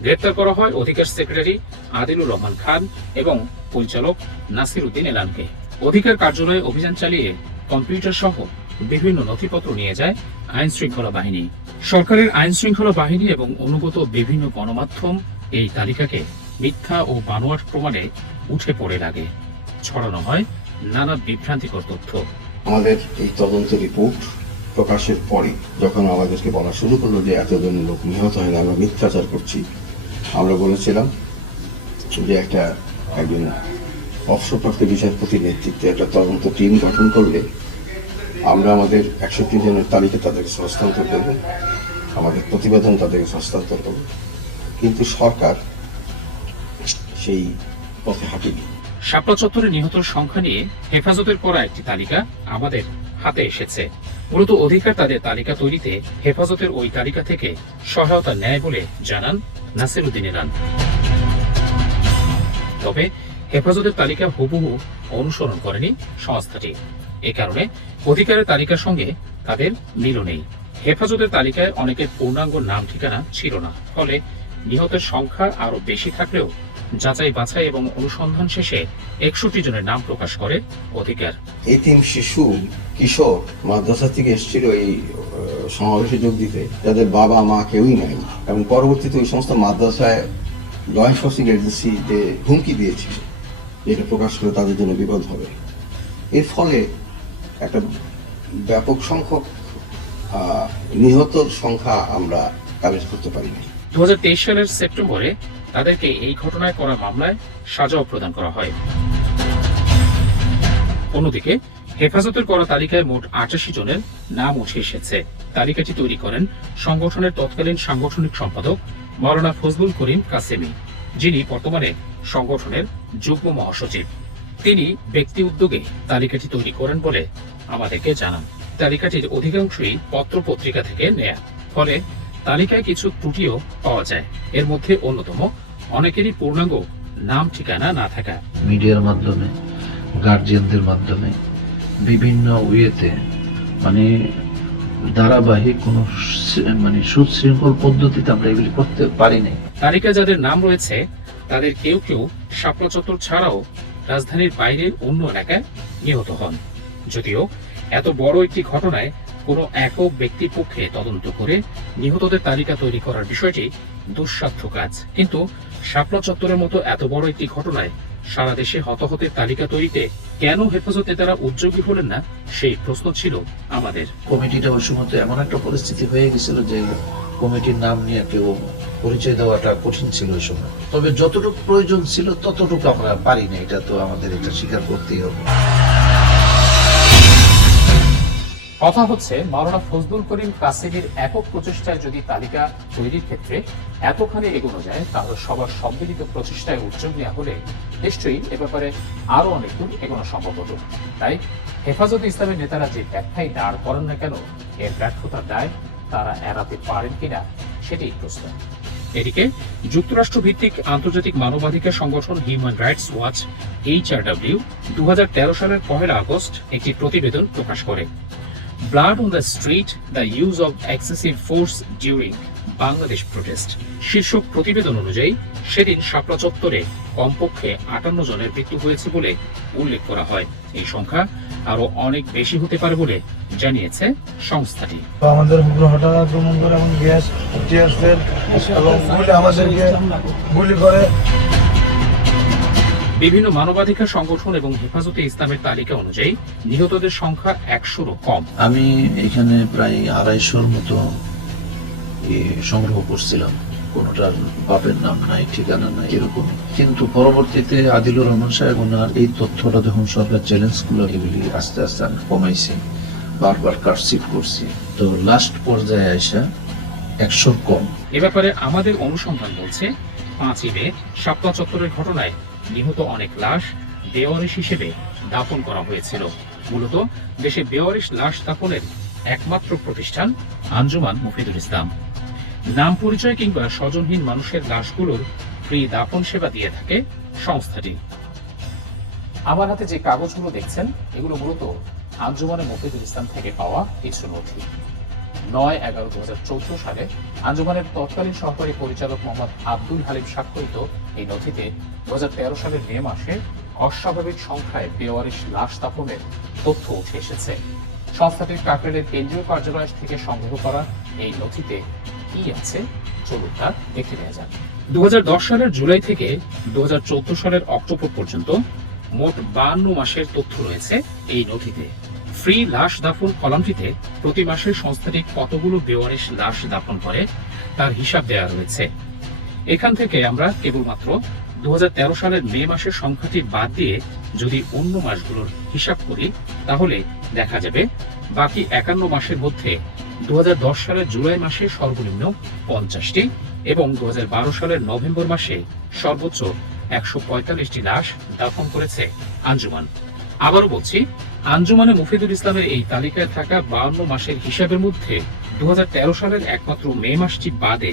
গ্রেপ্তার করা হয় অধিকার সেক্রেটারি আদিলুর রহমান খান এবং পরিচালক নাসির উদ্দিন এলানকে। অধিকার কার্যালয়ে অভিযান চালিয়ে কম্পিউটার সহ বিভিন্ন নথিপত্র নিয়ে যায় আইন শৃঙ্খলা বাহিনী। সরকারের আইন শৃঙ্খলা বাহিনী এবং অনুগত বিভিন্ন গণমাধ্যম এই তালিকাকে মিথ্যা ও বানোয়াট প্রমাণে উঠে পড়ে লাগে। ছড়ানো হয় নানা বিভ্রান্তিকর তথ্য। আমাদের এই তদন্ত রিপোর্ট প্রকাশের পরে যখন আমাদেরকে বলা শুরু করলো যে এতজন লোক নিহত হয়ে আমরা মিথ্যাচার করছি, আমরা বলেছিলাম যে একজন অবসরপ্রাপ্ত বিচারপতির নেতৃত্বে একটা তদন্ত টিম গঠন করলে আমরা আমাদের 61 জনের তালিকা তাদেরকে হস্তান্তর করব, আমাদের প্রতিবেদন তাদেরকে হস্তান্তর করব, কিন্তু সরকার সেই পথে হাঁটেনি। শাপলা চত্বরে নিহতের সংখ্যা নিয়ে হেফাজতের করা একটি তালিকা আমাদের হাতে এসেছে। মূলত অধিকার তাদের তালিকা তৈরিতে হেফাজতের ওই তালিকা থেকে সহায়তা নেয় বলে জানান নাসির উদ্দিন ইরান। তবে হেফাজতের তালিকা হুবহু অনুসরণ করেনি সংস্থাটি। এ কারণে অধিকারের তালিকার সঙ্গে তাদের মিল নেই। হেফাজতের তালিকায় অনেকের পূর্ণাঙ্গ নাম ঠিকানা ছিল না, ফলে নিহতের সংখ্যা আরো বেশি থাকলেও যাচাই বাছাই এবং অনুসন্ধান শেষে 61 জনের নাম প্রকাশ করে অধিকার। এতিম শিশু কিশোর মাদ্রাসা থেকে এসেছিল এই সমাবেশে যোগ দিতে, যাদের বাবা মা কেউই নাই, এবং পরবর্তীতে ওই সমস্ত মাদ্রাসায় ল এনফোর্সিং এজেন্সিতে হুমকি দিয়েছিল যেটা প্রকাশ করে তাদের জন্য বিপদ হবে। এর ফলে একটা ব্যাপক সংখ্যক নিহতর সংখ্যা আমরা কালেক্ট করতে পারিনি। 2023 সালের সেপ্টেম্বরে তাদেরকে এই ঘটনায় করা মামলায় সাজাও প্রদান করা হয়। অন্যদিকে হেফাজতের করা তালিকায় মোট 88 জনের নাম উঠে এসেছে। তালিকাটি তৈরি করেন সংগঠনের তৎকালীন সাংগঠনিক সম্পাদক মাওলানা ফজলুল করিম কাসেমি, যিনি বর্তমানে সংগঠনের যুগ্ম মহাসচিব। তিনি ব্যক্তি উদ্যোগে তালিকাটি তৈরি করেন বলে আমাদেরকে জানান। তালিকাটির অধিকাংশই পত্র পত্রিকা থেকে নেয়া, ফলে তালিকায় কিছু ত্রুটিও পাওয়া যায়। এর মধ্যে অন্যতম অনেকেরই পূর্ণাঙ্গ নাম ঠিকানা না থাকা। মিডিয়ার মাধ্যমে, গার্জিয়ানদের মাধ্যমে, বিভিন্ন ওয়েতে মানে ধারাবাহিক কোনো সুশৃঙ্খল পদ্ধতিতে আমরা এগুলি করতে পারি নাই। তালিকা যাদের নাম রয়েছে তাদের কেউ কেউ শাপলা চত্বর ছাড়াও রাজধানীর বাইরের অন্য এলাকায় নিহত হন। যদিও এত বড় একটি ঘটনায় কোনো একক ব্যক্তির পক্ষে তদন্ত করে নিহতদের তালিকা তৈরি করার বিষয়টি দুঃসাধ্য কাজ, কিন্তু শাপলা চত্বরের মতো এত বড় একটি ঘটনায় সারা দেশে হতাহতের তালিকা তৈরিতে কেন হেফাজত নেতারা উদ্যোগী হলেন না, সেই প্রশ্ন ছিল আমাদের। কমিটিটা ওই সময় এমন একটা পরিস্থিতি হয়ে গেছিল যে কমিটির নাম নিয়ে কেউ পরিচয় দেওয়াটা কঠিন ছিল ওই সময়। তবে যতটুকু প্রয়োজন ছিল ততটুকু আমরা পারি না, এটা তো আমাদের এটা স্বীকার করতেই হবে। কথা হচ্ছে মাওলানা ফজলুল করিম কাসেমির একক প্রচেষ্টায় যদি তালিকা তৈরির ক্ষেত্রে এতখানি এগোনো যায়, তাহলে সবার সম্মিলিত প্রচেষ্টায় উদ্যোগ নেওয়া হলে নিশ্চয়ই এ ব্যাপারে আরো অনেক দূর এগোনো সম্ভব হতো। তাই হেফাজতে ইসলামের নেতারা যে ব্যাখ্যায় দাঁড় করেন না কেন, এর ব্যর্থতার দায় তারা এড়াতে পারেন কিনা সেটাই প্রশ্ন। এদিকে যুক্তরাষ্ট্র ভিত্তিক আন্তর্জাতিক মানবাধিকার সংগঠন হিউম্যান রাইটস ওয়াচ HRW 2013 সালের 1 আগস্ট একটি প্রতিবেদন প্রকাশ করে। Blood on the Street: The Use of Excessive Force During Bangladesh Protest শীর্ষক প্রতিবেদন অনুযায়ী সেদিন শাপলা চত্বরে কমপক্ষে 58 জনের মৃত্যু হয়েছে বলে উল্লেখ করা হয়। এই সংখ্যা আরো অনেক বেশি হতে পারে বলে জানিয়েছে সংস্থাটি। আমাদের উপর হঠাৎ আক্রমণ করে এবং গ্যাস, টিয়ার সেল এবং আমাদেরকে গুলি করে। বিভিন্ন মানবাধিকার সংগঠন এবং হেফাজতে ইসলামের তালিকা অনুযায়ী নিহতদের সংখ্যা 100-রও কম। আমি এখানে প্রায় 250-র মতো সংগ্রহ করছিলাম, কোনোটার বাপের নাম নাই, ঠিকানা নাই, এরকম। কিন্তু পরবর্তীতে আদিলুর রহমান সাহেব ওনার এই তথ্যটা যখন সরকার চ্যালেঞ্জ করলো, এগুলি আস্তে আস্তে আমি কমাইছি, বারবার কাটছিট করছি, তো লাস্ট পর্যায়ে আসা 100 কম। এ ব্যাপারে আমাদের অনুসন্ধান বলছে 5ই মে শাপলা চত্বরের ঘটনায় নিহত অনেক লাশ বেওয়ারিশ হিসেবে দাফন করা হয়েছিল। মূলত দেশে বেওয়ারিশ লাশ দাফনের একমাত্র প্রতিষ্ঠান আঞ্জুমান মুফিদুল ইসলাম। নাম পরিচয় কিংবা স্বজনহীন মানুষের লাশগুলোর ফ্রি দাফন সেবা দিয়ে থাকে সংস্থাটি। আমার হাতে যে কাগজগুলো দেখছেন, এগুলো মূলত আঞ্জুমানে মুফিদুল ইসলাম থেকে পাওয়া কিছু নথি। 9/11/2014 সালে আঞ্জুমানের তৎকালীন সহকারী পরিচালক মোহাম্মদ আব্দুল হালিম স্বাক্ষরিত এই নথিতে 2013 সালের মে মাসে অস্বাভাবিক সংখ্যায় বেওয়ারিশ লাশ দাফনের তথ্য উঠে এসেছে। সংস্থাটির কাকরাইলের কেন্দ্রীয় কার্যালয় থেকে সংগ্রহ করা এই নথিতে কি আছে চলুন তা দেখে নেওয়া যাক। 2010 সালের জুলাই থেকে 2014 সালের অক্টোবর পর্যন্ত মোট 52 মাসের তথ্য রয়েছে এই নথিতে। ফ্রি লাশ দাফন কলামটিতে প্রতি মাসে সংস্থাটি কতগুলো বেওয়ারিশ লাশ দাফন করে তার হিসাব দেওয়া রয়েছে। এখান থেকে আমরা কেবলমাত্র 2013 সালের মে মাসের সংখ্যাটি বাদ দিয়ে যদি অন্য মাসগুলোর হিসাব করি, তাহলে দেখা যাবে বাকি 51 মাসের মধ্যে 2010 সালের জুলাই মাসে সর্বনিম্ন 50টি এবং 2012 সালের নভেম্বর মাসে সর্বোচ্চ 145টি লাশ দাফন করেছে আঞ্জুমান। আবারও বলছি, আঞ্জুমানে মুফিদুল ইসলামের এই তালিকায় থাকা 52 মাসের হিসাবের মধ্যে 2013 সালের একমাত্র মে মাসটি বাদে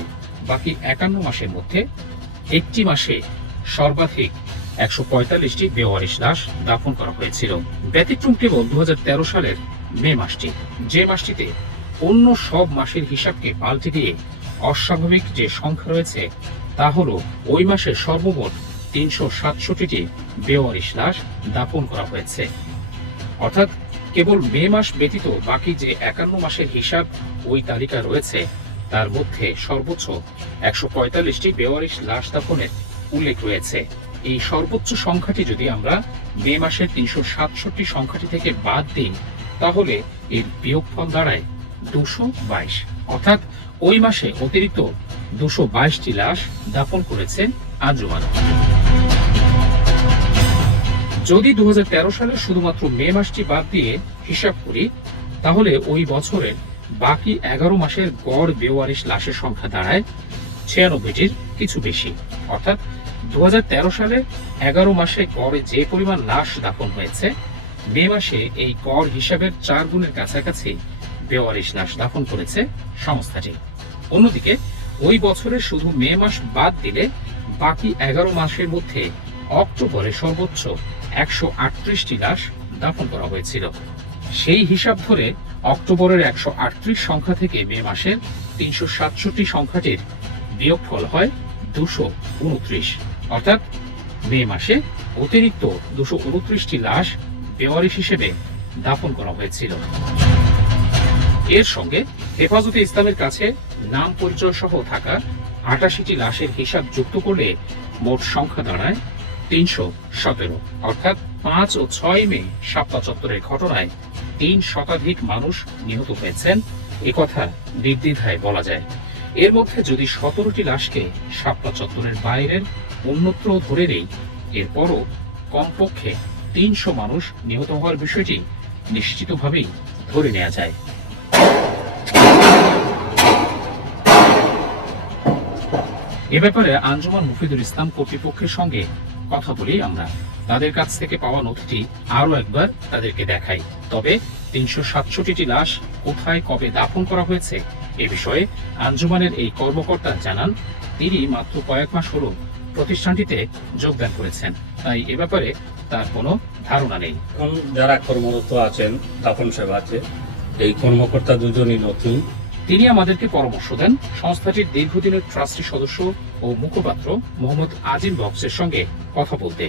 বাকি 51 মাসের মধ্যে একটি মাসে সর্বাধিক 145টি বেওয়ারিশ লাশ দাফন করা হয়েছিল। ব্যতিক্রম কেবল 2013 সালের মে মাসটি, যে মাসটিতে অন্য সব মাসের হিসাবকে পাল্টে দিয়ে অস্বাভাবিক যে সংখ্যা রয়েছে তা হল ওই মাসে সর্বমোট 367টি বেওয়ারিশ লাশ দাফন করা হয়েছে। অর্থাৎ কেবল মে মাস ব্যতীত বাকি যে 51 মাসের হিসাব ওই তালিকা রয়েছে তার মধ্যে সর্বোচ্চ 145টি বেওয়ারিশ লাশ দাফনের উল্লেখ রয়েছে। এই সর্বোচ্চ সংখ্যাটি যদি আমরা মে মাসের 367 সংখ্যাটি থেকে বাদ দিই তাহলে এর বিয়োগফল দাঁড়ায় 222। অর্থাৎ ওই মাসে অতিরিক্ত 222টি লাশ দাফন করেছে আঞ্জুমান। যদি 2013 সালের শুধুমাত্র মে মাসটি বাদ দিয়ে হিসাব করি তাহলে ওই বছরের বাকি 11 মাসের গড় বেওয়ারিশ লাশের সংখ্যা দাঁড়ায় 96টির কিছু বেশি। অর্থাৎ 2013 সালে 11 মাসে গড়ে যে পরিমাণ লাশ দাফন হয়েছে, মে মাসে এই গড় হিসাবের 4 গুণের কাছাকাছি বেওয়ারিশ লাশ দাফন করেছে সংস্থাটি। অন্যদিকে ওই বছরের শুধু মে মাস বাদ দিলে বাকি 11 মাসের মধ্যে অক্টোবরে সর্বোচ্চ 138টি লাশ দাফন করা হয়েছিল। সেই হিসাব ধরে অক্টোবরের 138 সংখ্যা থেকে মে মাসের 367 সংখ্যাটির বিয়োগফল হয় 229। অর্থাৎ মে মাসে অতিরিক্ত 229টি লাশ বেওয়ারিশ হিসেবে দাফন করা হয়েছিল। এর সঙ্গে হেফাজতে ইসলামের কাছে নাম পরিচয় সহ থাকা 88টি লাশের হিসাব যুক্ত করলে মোট সংখ্যা দাঁড়ায় 317। অর্থাৎ 5 ও 6 মে শাপলা চত্বরের ঘটনায় 3 শতাধিক মানুষ নিহত হয়েছেন, একথা নির্দ্বিধায় বলা যায়। এর মধ্যে যদি 17টি লাশকে শাপলা চত্বরের বাইরের অন্যত্র ধরে নেই, এরপরও কমপক্ষে 300 মানুষ নিহত হওয়ার বিষয়টি নিশ্চিতভাবেই ধরে নেওয়া যায়। এ ব্যাপারে আঞ্জুমান মুফিদুল ইসলাম কর্তৃপক্ষের সঙ্গে কথা বলি আমরা। তাদের কাছ থেকে পাওয়া নথিটি আরো একবার তাদেরকে দেখাই। তবে 367টি লাশ কোথায় কবে দাফন করা হয়েছে এ বিষয়ে আঞ্জুমানের এই কর্মকর্তা জানান, তিনি মাত্র কয়েক মাস হল প্রতিষ্ঠানটিতে যোগদান করেছেন, তাই এ ব্যাপারে তার কোনো ধারণা নেই। যারা কর্মরত আছেন দাফন সেবাতে, এই কর্মকর্তা দুজনই নতুন। তিনি আমাদেরকে পরামর্শ দেন সংস্থাটির দীর্ঘদিনের ট্রাস্টি সদস্য ও মুখপাত্র মোহাম্মদ আজিম বক্সের সঙ্গে কথা বলতে।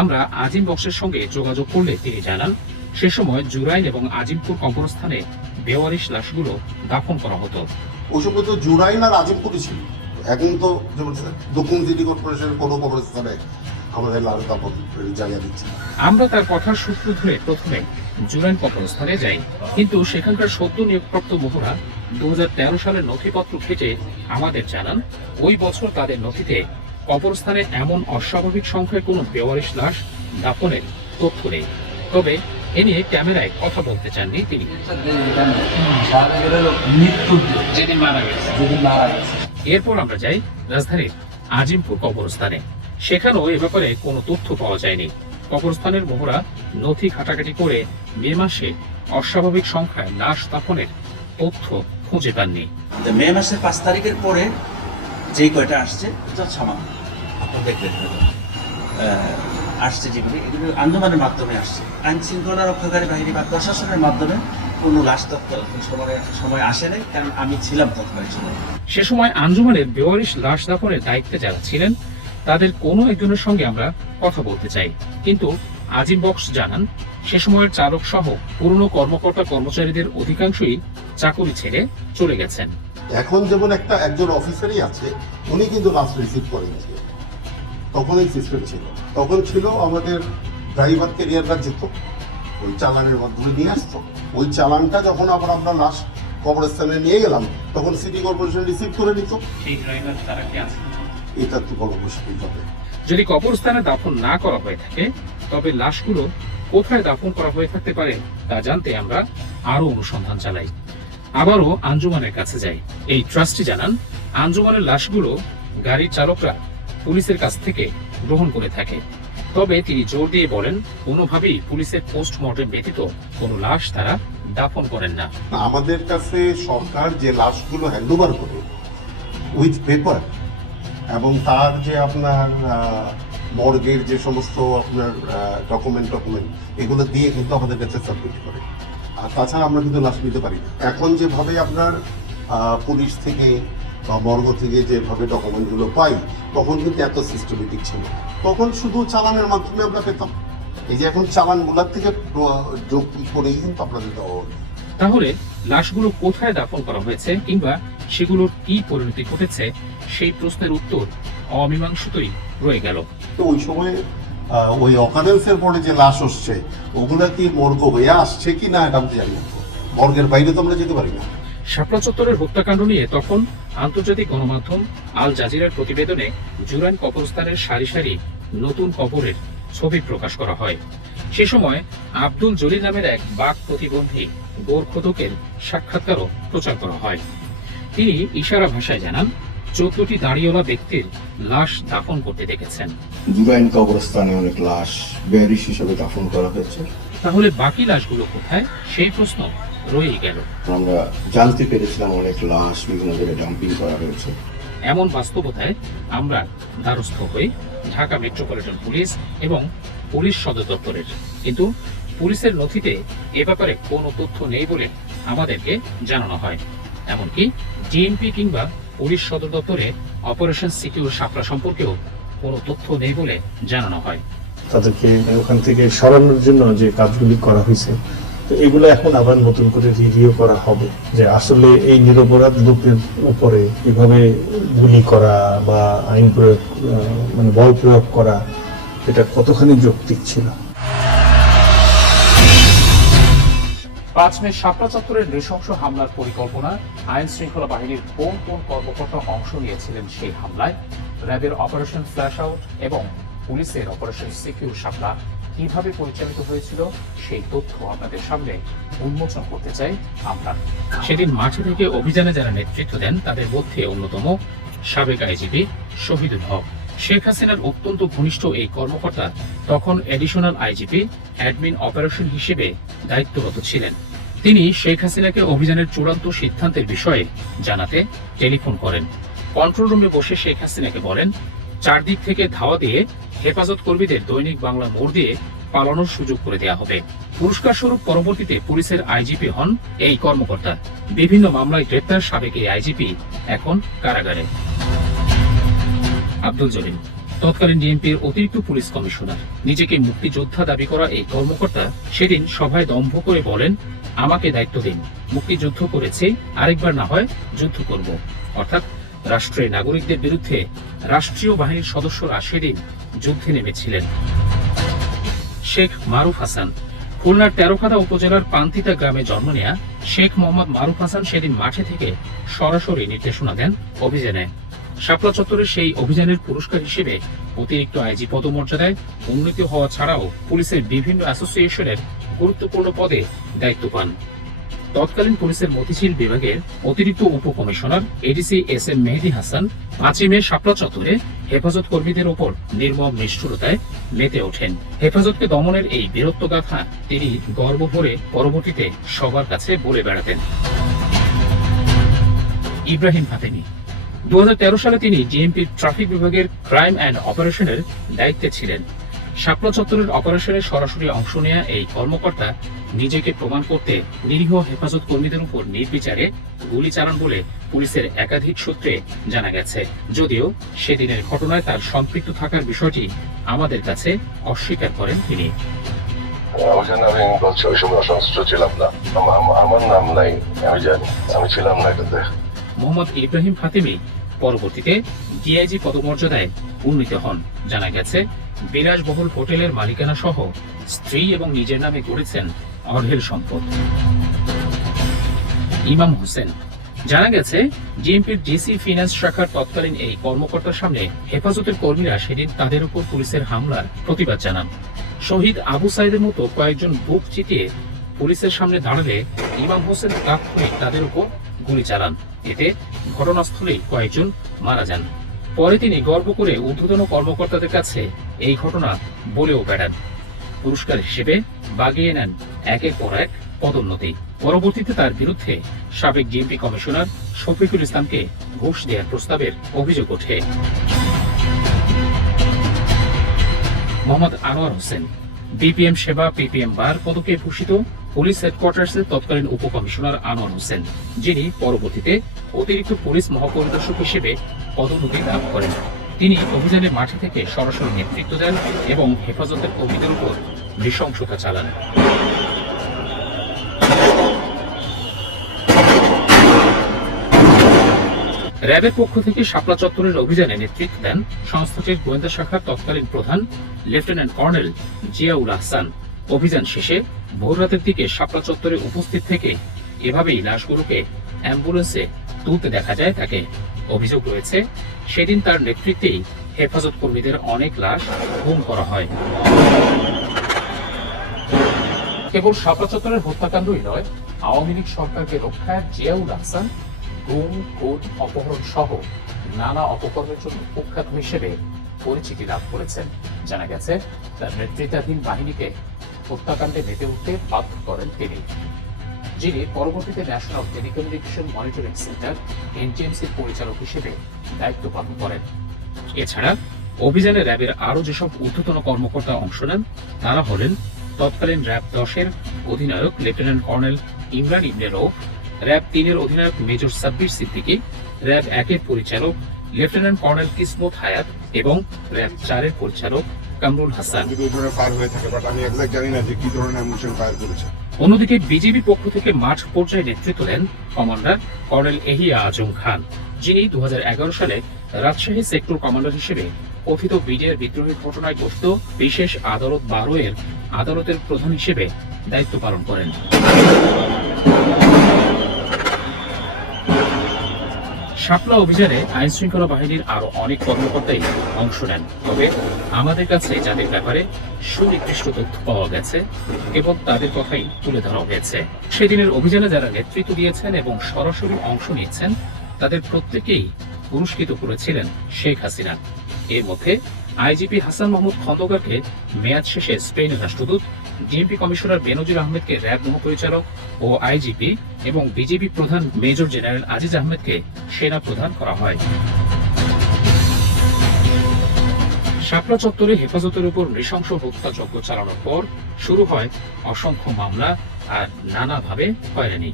আমরা আজিম বক্সের সঙ্গে যোগাযোগ করলে তিনি জানান, সে সময় জুরাইন এবং আজিমপুর কবরস্থানে বেওয়ারিশ লাশগুলো দাফন করা হতো। ওই সময় তো জুরাইন আর আজিমপুরই ছিল। এখন তো যেমন দক্ষিণ সিটি কর্পোরেশনের কোনো কবরস্থানে আমাদের লাশ দাফন জায়গা দিচ্ছে। আমরা তার কথার সূত্র ধরে প্রথমে জুরাইন কবরস্থানে যাই, কিন্তু সেখানকার সদ্য নিয়োগপ্রাপ্ত মোহরা 2013 সালের নথিপত্র ঘেঁটে আমাদের জানান, ওই বছর তাদের নথিতে কবরস্থানে এমন অস্বাভাবিক সংখ্যায় কোনো বেওয়ারিশ লাশ দাফনের তথ্য নেই। তবে এ নিয়ে ক্যামেরায় কথা বলতে চাননি তিনি। এরপর আমরা যাই রাজধানীর আজিমপুর কবরস্থানে। সেখানেও এ ব্যাপারে কোনো তথ্য পাওয়া যায়নি। কবরস্থানের মোহরা নথি ঘাটাঘাটি করে মে মাসে অস্বাভাবিক সংখ্যায় লাশ দাফনের তথ্য খুঁজে পাননি। মে মাসের 5 তারিখের পরে যে কয়টা আসছে সামান্য আপনারা দেখলেন আসছে, যেগুলি এগুলো আন্দোলনের মাধ্যমে আসছে। আইন শৃঙ্খলা রক্ষাকারী বাহিনী বা প্রশাসনের মাধ্যমে কোনো লাশ সময় আসে নাই, কারণ আমি ছিলাম তৎকালীন সময়। সে সময় আঞ্জুমানের বেওয়ারিশ লাশ দাফনের দায়িত্বে যারা ছিলেন তাদের কোনো একজনের সঙ্গে আমরা কথা বলতে চাই, কিন্তু আজিম বক্স জানান, সে সময়ের চালক সহ পুরনো কর্মকর্তা কর্মচারীদের অধিকাংশই চাকরি ছেড়ে চলে গেছেন। এখন যেমন একজন অফিসারই আছে, উনি কিন্তু লাস্ট রিসিভ করেন। তখন এই সিস্টেম ছিল, তখন ছিল আমাদের ড্রাইভার ক্যারিয়াররা যেত ওই চালানের মাধ্যমে নিয়ে আসতো। ওই চালানটা যখন আবার আমরা লাশ কবরস্থানে নিয়ে গেলাম তখন সিটি কর্পোরেশন রিসিভ করে নিত। সেই ড্রাইভার তারা কি আছে? এটা তো বড় মুশকিল হবে। যদি কবরস্থানে দাফন না করা হয়ে থাকে তবে লাশগুলো কোথায় দাফন করা হয়ে থাকতে পারে তা জানতে আমরা আরো অনুসন্ধান চালাই। আবারও আঞ্জুমানের কাছে যাই। এই ট্রাস্টি জানান, আঞ্জুমানের লাশগুলো গাড়ির চালকরা পুলিশের কাছ থেকে গ্রহণ করে থাকে। তবে তিনি জোর দিয়ে বলেন, কোনোভাবেই পুলিশের পোস্টমর্টেম ব্যতীত কোনো লাশ তারা দাফন করেন না। আমাদের কাছে সরকার যে লাশগুলো হ্যান্ডওভার করে উইথ পেপার এবং তার যে আপনার মর্গের যে সমস্ত আপনার ডকুমেন্ট এগুলো দিয়ে কিন্তু আমাদের কাছে সাবমিট করে। আর তাছাড়া আমরা কিন্তু লাশ নিতে পারি না। এখন যেভাবে আপনার পুলিশ থেকে বা মর্গ থেকে যেভাবে ডকুমেন্টগুলো পাই, তখন কিন্তু এত সিস্টেমেটিক ছিল। তখন শুধু চালানের মাধ্যমে আমরা পেতাম। এই যে এখন চালানগুলোর থেকে যোগ করেই কিন্তু আপনাদের দেওয়া হলো। তাহলে লাশগুলো কোথায় দাফন করা হয়েছে কিংবা সেগুলোর কি পরিণতি ঘটেছে, সেই প্রশ্নের উত্তর অমীমাংসিতই রয়ে গেল। তো ওই সময় ওই অকারেন্সের পরে যে লাশ আসছে, ওগুলা কি মর্গ হয়ে আসছে কি না এটা আমি জানি না। মর্গের বাইরে তো আমরা যেতে পারি না। শাপলা চত্বরের হত্যাকাণ্ড নিয়ে তখন আন্তর্জাতিক গণমাধ্যম আল জাজিরার প্রতিবেদনে জুরাইন কবরস্থানের সারি সারি নতুন কবরের ছবি প্রকাশ করা হয়। সে সময় আব্দুল জলিল নামের এক বাক প্রতিবন্ধী গোরখোদকের সাক্ষাৎকারও প্রচার করা হয়। তিনি ইশারা ভাষায় জানান, 14টি দাঁড়িয়েওয়ালা ব্যক্তির লাশ দাফন করতে দেখেছেন। জুরাইন কবরস্থানে অনেক লাশ বেয়ারিশ হিসেবে দাফন করা হয়েছে। তাহলে বাকি লাশগুলো কোথায়, সেই প্রশ্ন রয়েই গেল। আমরা জানতে পেরেছিলাম অনেক লাশ বিভিন্ন জায়গায় ডাম্পিং করা হয়েছে। এমন বাস্তবতায় আমরা দ্বারস্থ হই ঢাকা মেট্রোপলিটন পুলিশ এবং পুলিশ সদর দপ্তরের, কিন্তু পুলিশের নথিতে এ ব্যাপারে কোনো তথ্য নেই বলে আমাদেরকে জানানো হয়। এমনকি ডিএমপি কিংবা পুলিশ সদর দপ্তরে অপারেশন সিকিউর শাপলা সম্পর্কেও কোনো তথ্য নেই বলে জানানো হয়। তাদেরকে ওখান থেকে সরানোর জন্য যে কাজগুলি করা হয়েছে, তো এগুলো এখন আবার নতুন করে রিভিউ করা হবে যে আসলে এই নিরপরাধ লোকের উপরে কিভাবে গুলি করা বা আইন প্রয়োগ মানে বল প্রয়োগ করা, এটা কতখানি যৌক্তিক ছিল। 5 মে শাপলা চত্বরের নৃশংস হামলার পরিকল্পনা, আইন শৃঙ্খলা বাহিনীর কোন কোন কর্মকর্তা অংশ নিয়েছিলেন সেই হামলায়, র্যাবের অপারেশন ফ্ল্যাশ আউট এবং পুলিশের অপারেশন সিকিউর শাপলা কিভাবে পরিচালিত হয়েছিল, সেই তথ্য আপনাদের সামনে উন্মোচন করতে চাই আমরা। সেদিন মাঠে থেকে অভিযানে যারা নেতৃত্ব দেন তাদের মধ্যে অন্যতম সাবেক আইজিপি শহীদুল হক। শেখ হাসিনার অত্যন্ত ঘনিষ্ঠ এই কর্মকর্তা তখন অ্যাডিশনাল আইজিপি অ্যাডমিন অপারেশন হিসেবে দায়িত্বরত ছিলেন। তিনি শেখ হাসিনাকে অভিযানের চূড়ান্ত সিদ্ধান্তের বিষয়ে জানাতে টেলিফোন করেন। কন্ট্রোল রুমে বসে শেখ হাসিনাকে বলেন, চারদিক থেকে ধাওয়া দিয়ে হেফাজত কর্মীদের দৈনিক বাংলা মোড় দিয়ে পালানোর সুযোগ করে দেওয়া হবে। পুরস্কার স্বরূপ পরবর্তীতে পুলিশের আইজিপি হন এই কর্মকর্তা। বিভিন্ন মামলায় গ্রেপ্তার সাবেক এই আইজিপি এখন কারাগারে। আব্দুল জলিল তৎকালীন ডিএমপির অতিরিক্ত পুলিশ কমিশনার। নিজেকে মুক্তিযোদ্ধা দাবি করা এই কর্মকর্তা সেদিন সভায় দম্ভ করে বলেন, আমাকে দায়িত্ব দিন, মুক্তিযুদ্ধ করেছে, আরেকবার না হয় যুদ্ধ করব। অর্থাৎ রাষ্ট্রের নাগরিকদের বিরুদ্ধে রাষ্ট্রীয় বাহিনীর সদস্যরা সেদিন যুদ্ধে নেমেছিলেন। শেখ মারুফ হাসান খুলনার তেরোখাদা উপজেলার পান্তিতা গ্রামে জন্ম নেয়া শেখ মোহাম্মদ মারুফ হাসান সেদিন মাঠে থেকে সরাসরি নির্দেশনা দেন অভিযানে। শাপলা চত্বরের সেই অভিযানের পুরস্কার হিসেবে অতিরিক্ত আইজি পদমর্যাদায় উন্নীত হওয়া ছাড়াও পুলিশের বিভিন্ন অ্যাসোসিয়েশনের গুরুত্বপূর্ণ পদে দায়িত্ব পান। তৎকালীন পুলিশের মতিঝিল বিভাগের অতিরিক্ত উপকমিশনার এডিসি এস এম মেহেদী হাসান 5 মে শাপলা চত্বরে হেফাজত কর্মীদের ওপর নির্মম নিষ্ঠুরতায় মেতে ওঠেন। হেফাজতকে দমনের এই বীরত্বগাথা তিনি গর্ব ভরে পরবর্তীতে সবার কাছে বলে বেড়াতেন। ইব্রাহিম ফাতেমি 2013 সালে তিনি ডিএমপির ট্রাফিক বিভাগের ক্রাইম অ্যান্ড অপারেশনের দায়িত্বে ছিলেন। শাপলা চত্বরের অপারেশনে সরাসরি অংশ নেয়া এই কর্মকর্তা নিজেকে প্রমাণ করতে নিরীহ হেফাজত কর্মীদের উপর নির্বিচারে গুলি চালান বলে পুলিশের একাধিক সূত্রে জানা গেছে। যদিও সেদিনের ঘটনায় তার সম্পৃক্ত থাকার বিষয়টি আমাদের কাছে অস্বীকার করেন তিনি। আমি বলছি ওই সময় অসংশ্লিষ্ট ছিলাম না, আমার নাম নাই, আমি জানি আমি ছিলাম না এটাতে। মোহাম্মদ ইব্রাহিম ফাতেমি পরবর্তীতে ডিআইজি পদমর্যাদায় উন্নীত হন। জানা গেছে বিলাসবহুল হোটেলের মালিকানা সহ স্ত্রী এবং নিজের নামে গড়েছেন অঢেল সম্পদ। ইমাম হোসেন জানা গেছে ডিএমপির ডিসি ফিন্যান্স শাখার তৎকালীন এই কর্মকর্তার সামনে হেফাজতের কর্মীরা সেদিন তাদের উপর পুলিশের হামলার প্রতিবাদ জানান। শহীদ আবু সাইদের মতো কয়েকজন বুক চিতিয়ে পুলিশের সামনে দাঁড়ালে ইমাম হোসেন তাৎক্ষণিক তাদের উপর গুলি চালান। এতে ঘটনাস্থলেই কয়েকজন মারা যান। পরে তিনি গর্ব করে ঊর্ধ্বতন কর্মকর্তাদের কাছে এই ঘটনা বলেও বেড়ান। পুরস্কার হিসেবে বাগিয়ে নেন একের পর এক পদোন্নতি। পরবর্তীতে তার বিরুদ্ধে সাবেক ডিএমপি কমিশনার শফিকুল ইসলামকে ঘুষ দেওয়ার প্রস্তাবের অভিযোগ ওঠে। মোহাম্মদ আনোয়ার হোসেন বিপিএম সেবা পিপিএম বার পদকে ভূষিত পুলিশ হেডকোয়ার্টার্সের তৎকালীন উপকমিশনার আনোয়ার হোসেন, যিনি পরবর্তীতে অতিরিক্ত পুলিশ মহাপরিদর্শক হিসেবে পদোন্নতি লাভ করেন। তিনি অভিযানের মাঠে থেকে সরাসরি নেতৃত্ব দেন এবং হেফাজতের কর্মীদের উপর নৃশংসতা চালান। র্যাবের পক্ষ থেকে শাপলা চত্বরের অভিযানে নেতৃত্ব দেন সংস্থাটির গোয়েন্দা শাখার তৎকালীন প্রধান লেফটেন্যান্ট কর্নেল জিয়াউল আহসান। অভিযান শেষে ভোররাতের দিকে শাপলা চত্বরে উপস্থিত থেকে এভাবেই লাশগুলোকে অ্যাম্বুলেন্সে তুলতে দেখা যায় তাকে। অভিযোগ রয়েছে, সেদিন তার নেতৃত্বেই হেফাজত কর্মীদের অনেক লাশ গুম করা হয়। কেবল শাপলা চত্বরের হত্যাকাণ্ডই নয়, আওয়ামী লীগ সরকারকে রক্ষায় জিয়াউল আহসান গুম, খুন, অপহরণ সহ নানা অপকর্মের জন্য কুখ্যাত হিসেবে পরিচিতি লাভ করেছেন। জানা গেছে, তার নেতৃত্বাধীন বাহিনীকে হত্যাকাণ্ডে মেতে উঠতে বাধ্য করেন তিনি, যিনি পরবর্তীতে ন্যাশনাল টেলিকমিউনিকেশন মনিটরিং সেন্টার এনটিএমসির পরিচালক হিসেবে দায়িত্ব পালন করেন। এছাড়া অভিযানে র্যাবের আরও যেসব ঊর্ধ্বতন কর্মকর্তা অংশ নেন তারা হলেন তৎকালীন র্যাব 10-এর অধিনায়ক লেফটেন্যান্ট কর্নেল ইমরান ইবনে রৌফ, র্যাব 3-এর অধিনায়ক মেজর সাব্বির সিদ্দিকী, র্যাব 1-এর পরিচালক লেফটেন্যান্ট কর্নেল কিসমত হায়াত এবং র্যাব 4-এর পরিচালক কামরুল হাসান। অন্যদিকে বিজেপি পক্ষ থেকে মাঠ পর্যায়ে নেতৃত্ব দেন কমান্ডার কর্নেল এহিয়া আজম খান, যিনি 2011 সালে রাজশাহী সেক্টর কমান্ডার হিসেবে কথিত বিডিআর বিদ্রোহের ঘটনায় গঠিত বিশেষ আদালত 12-এর আদালতের প্রধান হিসেবে দায়িত্ব পালন করেন। শাপলা অভিযানে আইন শৃঙ্খলা বাহিনীর আরো অনেক কর্মকর্তাই অংশ নেন। তবে আমাদের কাছে যাদের ব্যাপারে সুনির্দিষ্ট তথ্য পাওয়া গেছে এবং তাদের কথাই তুলে ধরা হয়েছে। সেদিনের অভিযানে যারা নেতৃত্ব দিয়েছেন এবং সরাসরি অংশ নিয়েছেন তাদের প্রত্যেকেই পুরস্কৃত করেছিলেন শেখ হাসিনা। এর মধ্যে আইজিপি হাসান মাহমুদ খন্দকারকে মেয়াদ শেষে স্পেনের রাষ্ট্রদূত, ডিএমপি কমিশনার বেনজির আহমেদকে র্যাব মহাপরিচালক ও আইজিপি এবং বিজেপি প্রধান মেজর জেনারেল আজিজ আহমেদকে সেনা প্রধান করা হয়। শাপলা চত্বরে হেফাজতের উপর নৃশংস হত্যাযজ্ঞ চালানোর পর শুরু হয় অসংখ্য মামলা আর নানাভাবে হয়রানি।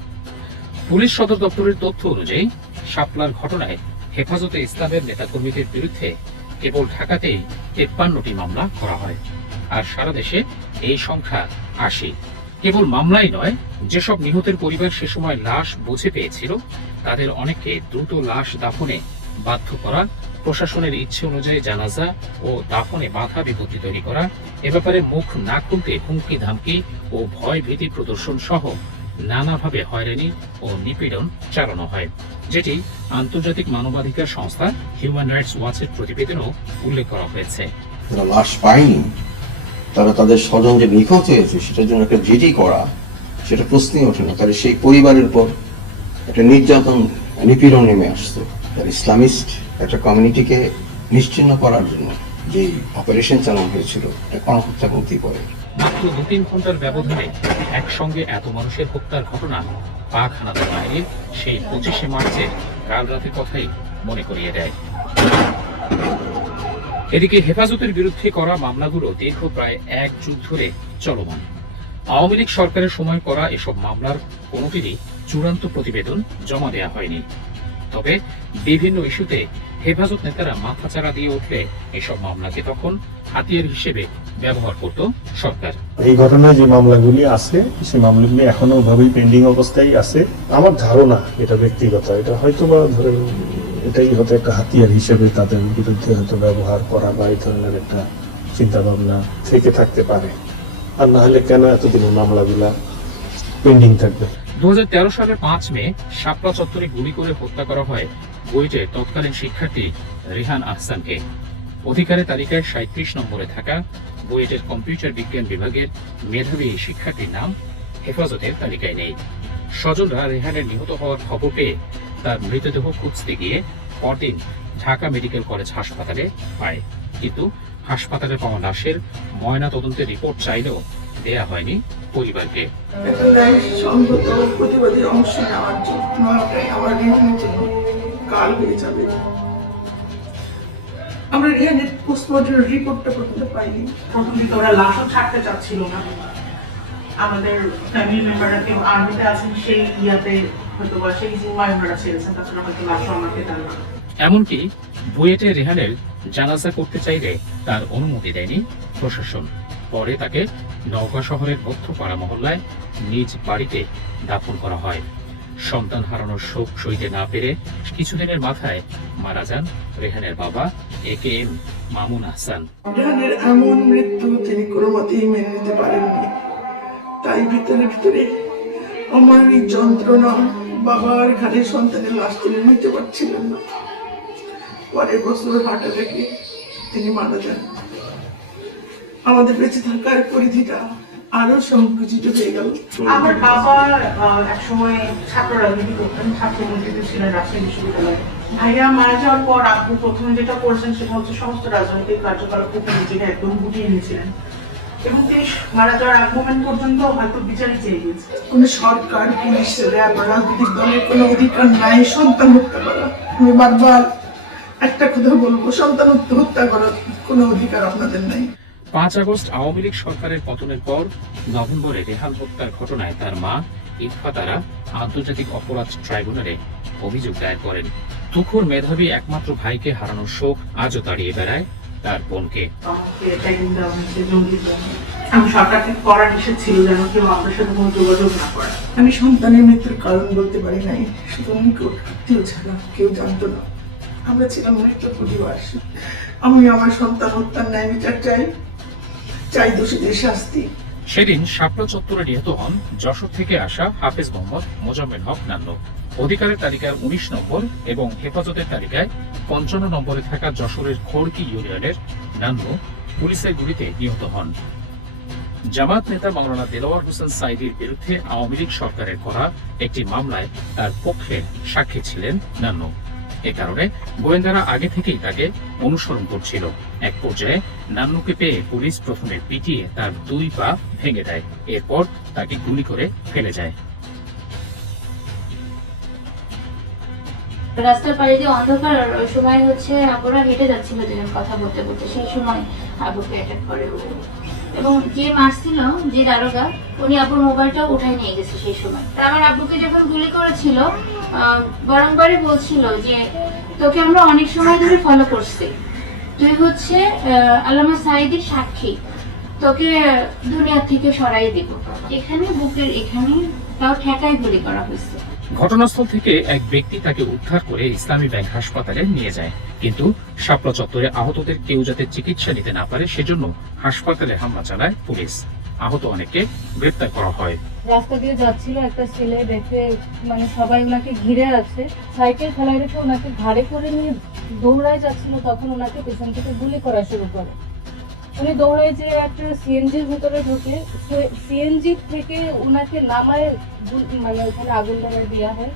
পুলিশ সদর দপ্তরের তথ্য অনুযায়ী শাপলার ঘটনায় হেফাজতে ইসলামের নেতাকর্মীদের বিরুদ্ধে কেবল ঢাকাতেই 53টি মামলা করা হয়, আর সারা দেশে এই সংখ্যা 80। কেবল মামলাই নয়, যেসব নিহতের পরিবার সে সময় লাশ বুঝে পেয়েছিল তাদের অনেককে দ্রুত লাশ দাফনে বাধ্য করা, প্রশাসনের ইচ্ছে অনুযায়ী জানাজা ও দাফনে বাধা বিপত্তি তৈরি করা, এ ব্যাপারে মুখ না খুলতে হুমকি ধামকি ও ভয় ভীতি প্রদর্শন সহ নানাভাবে হয়রানি ও নিপীড়ন চালানো হয়, যেটি আন্তর্জাতিক মানবাধিকার সংস্থা হিউম্যান রাইটস ওয়াচের প্রতিবেদনেও উল্লেখ করা হয়েছে। লাশ পায়নি, তারা তাদের স্বজন যে নিখোঁজ হয়েছে সেটার জন্য একটা জিডি করা, সেটা প্রশ্নই ওঠে না। তাহলে সেই পরিবারের পর একটা নির্যাতন, নিপীড়ন নেমে আসতো। তার ইসলামিস্ট একটা কমিউনিটিকে নিশ্চিহ্ন করার জন্য যে অপারেশন চালানো হয়েছিল এটা গণহত্যা বলতেই পারে। মাত্র 2-3 ঘন্টার ব্যবধানে একসঙ্গে এত মানুষের হত্যার ঘটনা পাক হানাদার বাহিনীর সেই 25শে মার্চের কাল রাতের কথাই মনে করিয়ে দেয়। এদিকে হেফাজতের বিরুদ্ধে করা মামলাগুলো দীর্ঘ প্রায় 1 যুগ ধরে চলমান। আওয়ামী লীগ সরকারের সময় করা এসব মামলার কোনোটিরই চূড়ান্ত প্রতিবেদন জমা দেওয়া হয়নি। তবে বিভিন্ন ইস্যুতে হেফাজত নেতারা মাথাচাড়া দিয়ে উঠলে এসব মামলাকে তখন হাতিয়ার হিসেবে ব্যবহার করত সরকার। এই ঘটনায় যে মামলাগুলি আছে সেই মামলাগুলি এখনো ওভাবেই পেন্ডিং অবস্থায় আছে। আমার ধারণা, এটা ব্যক্তিগত, এটা হয়তো বা ধরেন এটাই হয়তো একটা হাতিয়ার হিসেবে তাদের বিরুদ্ধে হয়তো ব্যবহার করা বা এই ধরনের একটা চিন্তা ভাবনা থেকে থাকতে পারে। আর না হলে কেন এতদিন মামলাগুলা পেন্ডিং থাকবে? 2013 সালের 5 মে শাপলা চত্বরে গুলি করে হত্যা করা হয় বুয়েটের তৎকালীন শিক্ষার্থী রিহান আহসানকে। অধিকারের তালিকায় 37 নম্বরে থাকা বুয়েটের কম্পিউটার বিজ্ঞান বিভাগের মেধাবী এই শিক্ষার্থীর নাম হেফাজতের তালিকায় নেই। স্বজনরা রেহানের নিহত হওয়ার খবর পেয়ে তার মৃতদেহ খুঁজতে গিয়ে পরদিন ঢাকা মেডিকেল কলেজ হাসপাতালে পায়, কিন্তু হাসপাতালে পাওয়া লাশের ময়না তদন্তের রিপোর্ট চাইলেও দেয়া হয়নি পরিবারকে। সংগত প্রতিবাদী অংশ নেওয়ার জন্য আমার রেহানের জন্য কাল হয়ে যাবে। আমরা রেহানের পোস্টমর্টম রিপোর্টটা পর্যন্ত পাইনি। প্রথম দিকে ওরা লাশও ছাড়তে চাচ্ছিল না। আমাদের ফ্যামিলি মেম্বাররা কেউ আর্মিতে আছেন, সেই ইয়াতে হয়তো বা সেই জিম্মায় ওনারা ছেড়েছেন, তাছাড়া হয়তো লাশও আমাকে দেন না। এমনকি বুয়েটে রেহানের জানাজা করতে চাইলে তার অনুমতি দেয়নি প্রশাসন। পরে তাকে নওগাঁ শহরের মধ্যপাড়া মহল্লায় নিজ বাড়িতে দাফন করা হয়। সন্তান হারানোর শোক সইতে না পেরে কিছুদিনের মাথায় মারা যান রেহানের বাবা AKM মামুন আহসান। রেহানের এমন মৃত্যু তিনি কোনো মতেই মেনে নিতে পারেননি। তাই ভিতরে ভিতরে অমানবিক যন্ত্রণা, বাবার ঘাড়ে সন্তানের লাশ তিনি নিতে পারছিলেন না। পরের বছর হার্ট অ্যাটাকে তিনি মারা যান। আমাদের বেঁচে থাকার পরিধিটা আরো সংকুচিত হয়ে গেল। আমার বাবা একসময় ছাত্র রাজনীতি করতেন, ছাত্রমন্ত্রীতে ছিলেন রাজশাহী বিশ্ববিদ্যালয়ে। ভাইয়া মারা যাওয়ার পর আপু প্রথমে যেটা করেছেন সেটা হচ্ছে সমস্ত রাজনৈতিক কার্যকলাপ নিজেকে একদম গুটিয়ে নিয়েছিলেন, এবং তিনি মারা যাওয়ার আগ মোমেন্ট পর্যন্ত হয়তো বিচারই চেয়ে গিয়েছে। কোন সরকার, পুলিশ, র্যাব, রাজনৈতিক দলের কোনো অধিকার নাই সন্তান হত্যা করা। আমি বারবার একটা কথা বলবো, সন্তান হত্যা করার কোনো অধিকার আপনাদের নাই। 5 আগস্ট আওয়ামী লীগ সরকারের পতনের পর নভেম্বরে রেহান হত্যার ঘটনায় তার মা ইফফাতারা আন্তর্জাতিক অপরাধ ট্রাইব্যুনালে অভিযোগ দায়ের করেন। তুখোর মেধাবী একমাত্র ভাইকে হারানোর শোক আজও তাড়িয়ে বেড়ায় তার বোনকে। আমি সরকার থেকে করার নিষেধ ছিল যেন কেউ আমাদের সাথে কোনো যোগাযোগ না করে। আমি সন্তানের মৃত্যুর কারণ বলতে পারি নাই, শুধু নিকট আত্মীয় ছাড়া কেউ জানতো না। আমরা ছিলাম মৃত্যু পরিবার। আমি আমার সন্তান হত্যার ন্যায় বিচার চাই দোষীদের শাস্তি। সেদিন শাপলা চত্বরে নিহত হন যশোর থেকে আসা হাফেজ মোহাম্মদ মোজাম্মেল হক নান্নু। অধিকারের তালিকার 19 নম্বর এবং হেফাজতের তালিকায় 55 নম্বরে থাকা যশোরের খড়কি ইউনিয়নের নান্নু পুলিশের গুলিতে নিহত হন। জামাত নেতা মাওলানা দেলোয়ার হোসেন সাঈদীর বিরুদ্ধে আওয়ামী লীগ সরকারের করা একটি মামলায় তার পক্ষে সাক্ষী ছিলেন নান্নু। এ কারণে গোয়েন্দারা আগে থেকেই তাকে অনুসরণ করছিল। এক পর্যায়ে নান্নুকে পেয়ে পুলিশ প্রথমে পিটিয়ে তার 2 পা ভেঙে দেয়, এরপর তাকে গুলি করে ফেলে যায়। রাস্তার পাড়ে দিয়ে অন্ধকার, ওই সময় হচ্ছে আপুরা হেঁটে যাচ্ছিল দুজন কথা বলতে বলতে, সেই সময় আবুকে অ্যাটাক করে। এবং যে মারছিল, যে দারোগা, উনি আপুর মোবাইলটাও উঠায় নিয়ে গেছে সেই সময়। আমার আব্বুকে যখন গুলি করেছিল বারংবারই বলছিল যে তোকে আমরা অনেক সময় ধরে ফলো করছি, তুই হচ্ছে আল্লামা সাঈদীর সাক্ষী, তোকে দুনিয়া থেকে সরাই দিব। এখানে বুকের এখানে তাও ঠেকায় গুলি করা হয়েছে। ঘটনাস্থল থেকে এক ব্যক্তি তাকে উদ্ধার করে ইসলামী ব্যাংক হাসপাতালে নিয়ে যায়, কিন্তু শাপলা চত্বরে আহতদের কেউ যাতে চিকিৎসা নিতে না পারে সেজন্য হাসপাতালে হামলা চালায় পুলিশ। আহত অনেককে গ্রেপ্তার করা হয়। রাস্তা দিয়ে যাচ্ছিল একটা ছেলে, দেখে মানে সবাই ওনাকে ঘিরে আছে, সাইকেল ফেলায় রেখে ওনাকে ঘাড়ে করে নিয়ে দৌড়ায় যাচ্ছিল, তখন ওনাকে পেছন থেকে গুলি করা শুরু করে। উনি দৌড়ায় যে একটা সিএনজির ভিতরে ঢুকে, সিএনজি থেকে ওনাকে নামায় মানে ওখানে আগুন ধরায় দেওয়া হয়।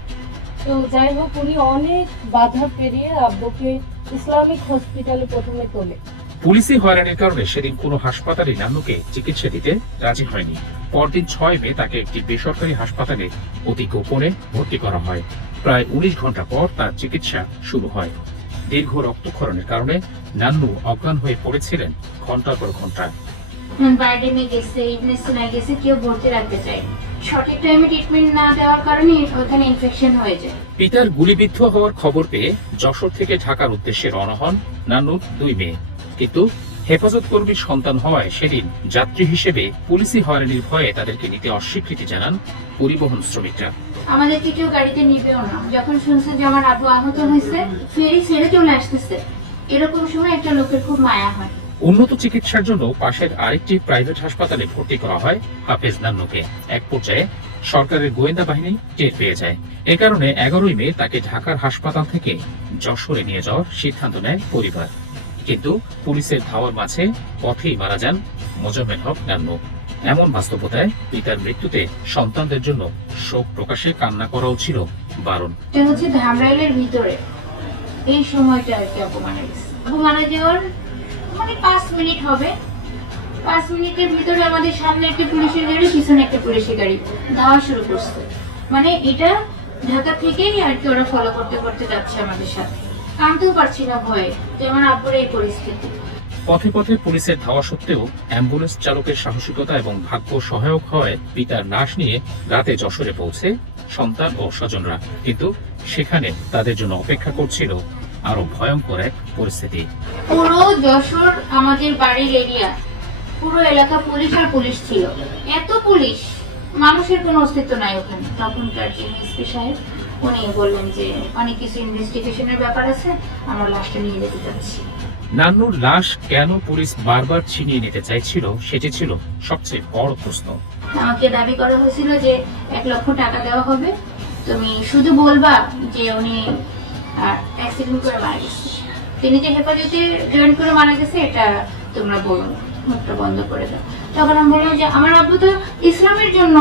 তো যাই হোক, উনি অনেক বাধা পেরিয়ে আব্বুকে ইসলামিক হসপিটালে প্রথমে তোলে। পুলিশি হয়রানির কারণে সেদিন কোনো হাসপাতালে নান্নুকে চিকিৎসা দিতে রাজি হয়নি। পরদিন 6 মে তাকে একটি বেসরকারি হাসপাতালে অতি গোপনে ভর্তি করা হয়। প্রায় 19 ঘন্টা পর তার চিকিৎসা শুরু হয়। দীর্ঘ রক্তক্ষরণের কারণে নান্নু অজ্ঞান হয়ে পড়েছিলেন ঘন্টার পর ঘন্টা। বাইডেমে গেছে, ইবনেসিনা গেছে, কেউ ভর্তি রাখতে চায়, সঠিক টাইমে ট্রিটমেন্ট না দেওয়ার কারণে ওখানে ইনফেকশন হয়ে যায়। পিতার গুলিবিদ্ধ হওয়ার খবর পেয়ে যশোর থেকে ঢাকার উদ্দেশ্যে রওনা হন নান্নুর 2 মেয়ে, কিন্তু হেফাজত কর্মীর সন্তান হওয়ায় সেদিন যাত্রী হিসেবে পুলিশি হয়রানির ভয়ে তাদেরকে নিতে অস্বীকৃতি জানান পরিবহন শ্রমিকরা। আমাদেরকে কেউ গাড়িতে নিবেও না। যখন শুনছে যে আমার আব্বু আহত হয়েছে, ফেরি ছেড়ে চলে আসতেছে, এরকম সময় একটা লোকের খুব মায়া হয়। উন্নত চিকিৎসার জন্য পাশের আরেকটি প্রাইভেট হাসপাতালে ভর্তি করা হয় হাফেজ নান্নুকে। এক পর্যায়ে সরকারের গোয়েন্দা বাহিনী টের পেয়ে যায়। এ কারণে 11 মে তাকে ঢাকার হাসপাতাল থেকে যশোরে নিয়ে যাওয়ার সিদ্ধান্ত নেয় পরিবার, কিন্তু পুলিশের ধাওয়ার মাঝে পথেই মারা যান মোজাম্মেল হক নান্নু। এমন বাস্তবতায় পিতার মৃত্যুতে সন্তানদের জন্য শোক প্রকাশে কান্না করাও ছিল বারণ। এটা হচ্ছে ধামরাইলের ভিতরে এই সময়টা আর কি আপু মারা গেছে। আপু মারা যাওয়ার মানে 5 মিনিট হবে, 5 মিনিটের ভিতরে আমাদের সামনে একটা পুলিশের গাড়ি, পিছনে একটা পুলিশের গাড়ি ধাওয়া শুরু করছে। মানে এটা ঢাকা থেকেই আর কি ওরা ফলো করতে করতে যাচ্ছে আমাদের সাথে। কানতেও পারছি না ভয়ে যে আমার আব্বুর এই পরিস্থিতি। পথে পথে পুলিশের ধাওয়া সত্ত্বেও অ্যাম্বুলেন্স চালকের সাহসিকতা এবং ভাগ্য সহায়ক হয় পিতার লাশ নিয়ে রাতে যশোরে পৌঁছে সন্তান ও স্বজনরা। কিন্তু সেখানে তাদের জন্য অপেক্ষা করছিল আরো ভয়ঙ্কর এক পরিস্থিতি। পুরো যশোর আমাদের বাড়ির এরিয়া, পুরো এলাকা পুলিশ আর পুলিশ ছিল। এত পুলিশ, মানুষের কোনো অস্তিত্ব নাই ওখানে। তখনকার যে এসপি সাহেব উনি বললেন যে অনেক কিছু ইনভেস্টিগেশনের ব্যাপার আছে, আমরা লাশটা নিয়ে যেতে চাচ্ছি। নান্নুর লাশ কেন পুলিশ বারবার ছিনিয়ে নিতে চাইছিল সেটি ছিল সবচেয়ে বড় প্রশ্ন। আমাকে দাবি করা হয়েছিল যে 1 লক্ষ টাকা দেওয়া হবে, তুমি শুধু বলবা যে উনি অ্যাক্সিডেন্ট করে মারা গেছে, তিনি যে হেফাজতে জয়েন করে মারা গেছে এটা তোমরা বলো, মুখটা বন্ধ করে দাও। তখন আমি বললাম যে আমার আব্বু তো ইসলামের জন্য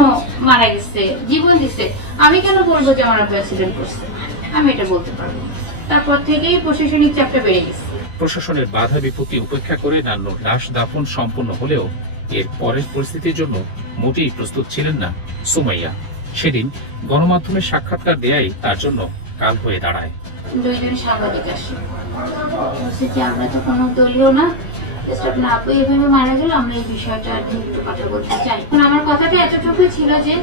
মারা গেছে, জীবন দিছে, আমি কেন বলবো যে আমার আব্বু অ্যাক্সিডেন্ট করছে? আমি এটা বলতে পারবো। তারপর থেকেই প্রশাসনিক চাপটা বেড়ে গেছে। প্রশাসনের বাধা বিপত্তি উপেক্ষা করে নান্নুর লাশ দাফন সম্পন্ন হলেও এর পরের পরিস্থিতির জন্য মোটেই প্রস্তুত ছিলেন না সুমাইয়া। সেদিন গণমাধ্যমের সাক্ষাৎকার দেয়াই তার জন্য কাল হয়ে দাঁড়ায়। 2 জন সাংবাদিক আসে, বলছে যে আমরা তো কোনো দলীয় না, আপনার আব্বু এইভাবে মারা গেল, আমরা এই বিষয়টা নিয়ে একটু কথা বলতে চাই। আমার কথাটা এতটুকুই ছিল যে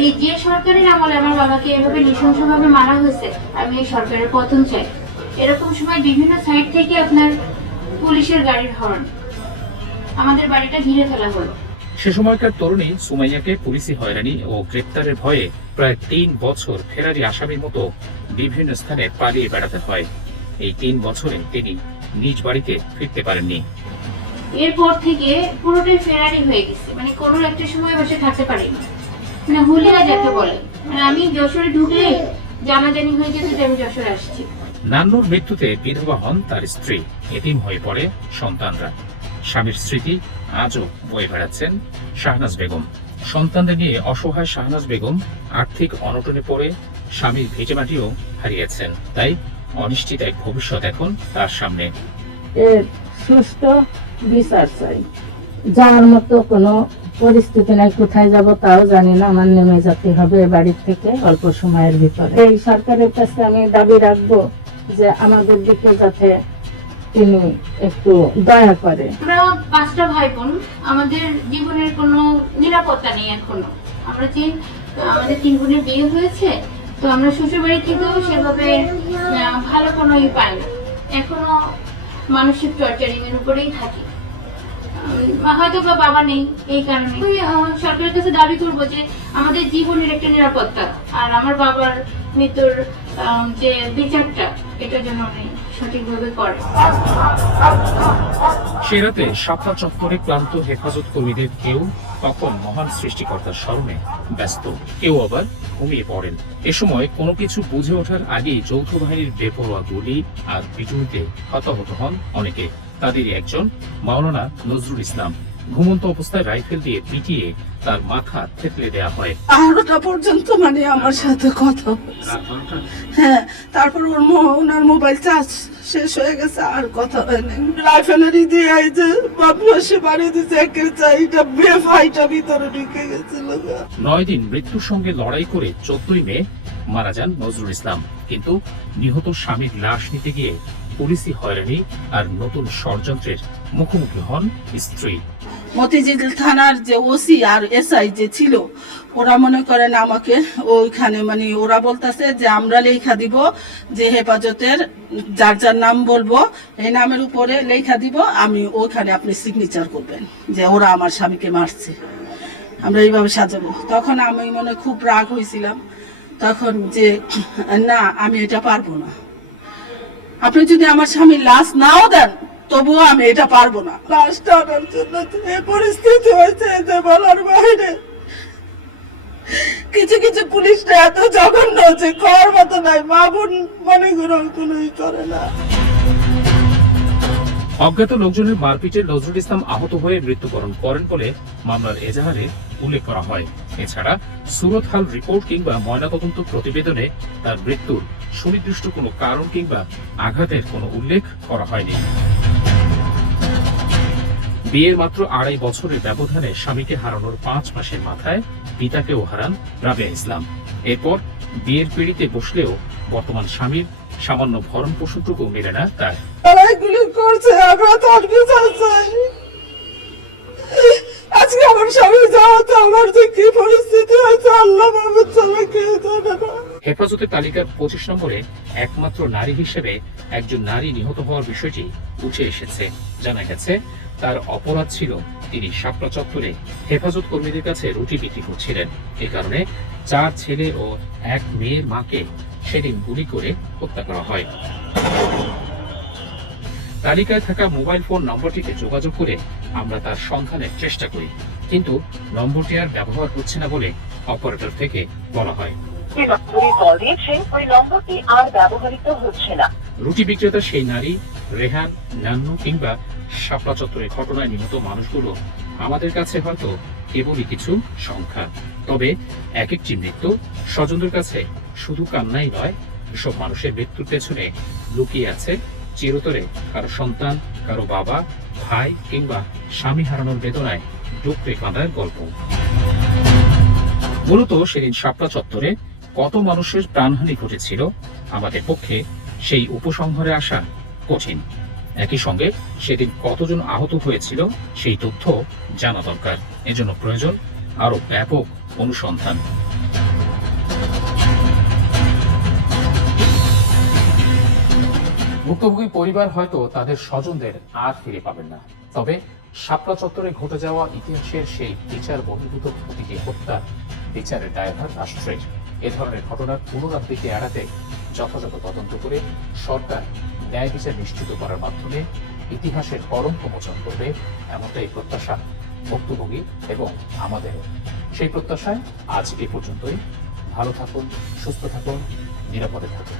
এই যে সরকারের আমলে আমার বাবাকে এভাবে নৃশংসভাবে মারা হয়েছে, আমি এই সরকারের পতন চাই। এরকম সময় বিভিন্ন সাইড থেকে আপনার পুলিশের গাড়ির হর্ন, আমাদের বাড়িটা ঘিরে ফেলা হলো। সে সময়কার তরুণী সুমাইয়াকে পুলিশি হয়রানি ও গ্রেপ্তারের ভয়ে প্রায় 3 বছর ফেরারি আসামির মতো বিভিন্ন স্থানে পালিয়ে বেড়াতে হয়। এই 3 বছরে তিনি নিজ বাড়িতে ফিরতে পারেননি। এরপর থেকে পুরোটাই ফেরারি হয়ে গেছে, মানে কোনো একটা সময় বসে থাকতে পারিনি, মানে হুলিয়া যাকে বলে। মানে আমি যশোরে ঢুকলে জানাজানি হয়ে যেত যে আমি যশোরে আসছি। নান্নুর মৃত্যুতে বিধবা হন তার স্ত্রী, এতিম হয়ে পড়ে সন্তানরা। স্বামীর স্মৃতি আজও বয়ে বেড়াচ্ছেন শাহনাজ বেগম। সন্তানদের নিয়ে অসহায় শাহনাজ বেগম আর্থিক অনটনে পড়ে স্বামীর ভিটেমাটিও হারিয়েছেন। তাই অনিশ্চিত এক ভবিষ্যৎ এখন তার সামনে। এর সুষ্ঠু বিচার চাই। যাওয়ার মতো কোনো পরিস্থিতি নাই, কোথায় যাব তাও জানি না। আমার নেমে যেতে হবে বাড়ির থেকে অল্প সময়ের ভিতরে। এই সরকারের কাছে আমি দাবি রাখবো যে আমাদের দিকে যাতে তিনি একটু দয়া করে। আমরা 5টা ভাই বোন, আমাদের জীবনের কোনো নিরাপত্তা নেই এখনো। আমরা যে আমাদের 3 বোনের বিয়ে হয়েছে, তো আমরা শ্বশুর বাড়ি থেকেও সেভাবে ভালো কোনো পাই না। এখনো মানসিক টর্চারিং এর উপরেই থাকি। হয়তো বা বাবা নেই, এই কারণে সরকারের কাছে দাবি করবো যে আমাদের জীবনের একটা নিরাপত্তা আর আমার বাবার মৃত্যুর যে বিচারটা এটা যেন সঠিকভাবে করে। সে রাতে শাপলা চত্বরে ক্লান্ত হেফাজত কর্মীদের কেউ তখন মহান সৃষ্টিকর্তার স্মরণে ব্যস্ত, কেউ আবার ঘুমিয়ে পড়েন। এ সময় কোনো কিছু বুঝে ওঠার আগেই যৌথ বাহিনীর বেপরোয়া গুলি আর পিটুনিতে হতাহত হন অনেকে। তাদেরই একজন মাওলানা নজরুল ইসলাম। ঘুমন্ত অবস্থায় রাইফেল দিয়ে পিটিয়ে তার মাথা থেতলে দেওয়া হয়। 12টা পর্যন্ত মানে আমার সাথে কথা হয়েছে। হ্যাঁ, তারপর ওনার মোবাইল চার্জ শেষ হয়ে গেছে, আর কথা হয়নি। রাইফেলেরই দিয়ে এই যে বাবুসে বাড়ি দিচ্ছে, একের চাইটা বেফাইটা ভিতরে ঢুকে গেছিল। 9 দিন মৃত্যুর সঙ্গে লড়াই করে 14ই মে মারা যান নজরুল ইসলাম। কিন্তু নিহত স্বামীর লাশ নিতে গিয়ে পুলিশি হয়রানি আর নতুন ষড়যন্ত্রের মুখোমুখি হন স্ত্রী। মতিঝিল থানার যে ওসি আর এসআই যে ছিল, ওরা মনে করেন আমাকে ওইখানে মানে ওরা বলতেছে যে আমরা লেখা দিব যে হেফাজতের যার যার নাম বলবো এই নামের উপরে লেখা দিব, আমি ওইখানে আপনি সিগনেচার করবেন যে ওরা আমার স্বামীকে মারছে, আমরা এইভাবে সাজাবো। তখন আমি মনে খুব রাগ হয়েছিলাম, তখন যে না আমি এটা পারবো না, আপনি যদি আমার স্বামীর লাশ নাও দেন তবুও আমি এটা পারবো না। লাশটা আনার জন্য এই পরিস্থিতি হয়েছে যে বলার বাইরে। কিছু কিছু পুলিশরা এত জঘন্য যে করার মতো নাই, মা বোন মনে করো কোনোই করে না। অজ্ঞাত লোকজনের মারপিটে নজরুল ইসলাম আহত হয়ে মৃত্যুবরণ করেন বলে মামলার এজাহারে উল্লেখ করা হয়। এছাড়া সুরত হাল রিপোর্ট কিংবা ময়নাতদন্ত প্রতিবেদনে তার মৃত্যুর সুনির্দিষ্ট কোনো কারণ কিংবা আঘাতের কোনো উল্লেখ করা হয়নি। বিয়ের মাত্র 2.5 বছরের ব্যবধানে স্বামীকে হারানোর 5 মাসের মাথায় পিতাকেও হারান রাবেয়া ইসলাম। এরপর বিয়ের পিঁড়িতে বসলেও বর্তমান স্বামীর সামান্য ভরণ পোষণটুকু মেলে না তার। এগুলি করছে, আমরা তার বিচার চাই। আজকে আমার স্বামী যাওয়াতে আমার যে কি পরিস্থিতি হয়েছে আল্লাহ মাহবুব ছাড়া কেউ জানে না। হেফাজতের তালিকার 25 নম্বরে একমাত্র নারী হিসেবে একজন নারী নিহত হওয়ার বিষয়টি উঠে এসেছে। জানা গেছে তার অপরাধ ছিল তিনি শাপলা চত্বরে হেফাজত কর্মীদের কাছে রুটি বিক্রি করছিলেন। এ কারণে 4 ছেলে ও 1 মেয়ের মাকে সেদিন গুলি করে হত্যা করা হয়। তালিকায় থাকা মোবাইল ফোন নম্বরটিকে যোগাযোগ করে আমরা তার সন্ধানের চেষ্টা করি, কিন্তু নম্বরটি আর ব্যবহার হচ্ছে না বলে অপারেটর থেকে বলা হয়। রুটি বিক্রেতা সেই নারী রেহান, নান্নু কিংবা শাপলা চত্বরের ঘটনায় নিহত মানুষগুলো আমাদের কাছে হয়তো কেবলই কিছু সংখ্যা। তবে এক একটি মৃত্যু স্বজনদের কাছে শুধু কান্নাই নয়, এসব মানুষের মৃত্যুর পেছনে লুকিয়ে আছে চিরতরে কারো সন্তান, কারো বাবা, ভাই কিংবা স্বামী হারানোর বেদনায় ডুকরে কাঁদার গল্প। মূলত সেদিন শাপলা চত্বরে কত মানুষের প্রাণহানি ঘটেছিল আমাদের পক্ষে সেই উপসংহারে আসা কঠিন। একই সঙ্গে সেদিন কতজন আহত হয়েছিল সেই তথ্য জানা দরকার। এজন্য প্রয়োজন আরো ব্যাপক অনুসন্ধান। ভুক্তভোগী পরিবার হয়তো তাদের স্বজনদের আর ফিরে পাবেন না, তবে শাপলা চত্বরে ঘটে যাওয়া ইতিহাসের সেই বিচার বহির্ভূত প্রতিটি হত্যা বিচারের দায়ভার রাষ্ট্রের। এ ধরনের ঘটনার পুনরাবৃত্তি এড়াতে যথাযথ তদন্ত করে সরকার ন্যায় বিচার নিশ্চিত করার মাধ্যমে ইতিহাসের কলঙ্ক মোচন করবে, এমনটাই প্রত্যাশা ভুক্তভোগী এবং আমাদেরও। সেই প্রত্যাশায় আজ এ পর্যন্তই। ভালো থাকুন, সুস্থ থাকুন, নিরাপদে থাকুন।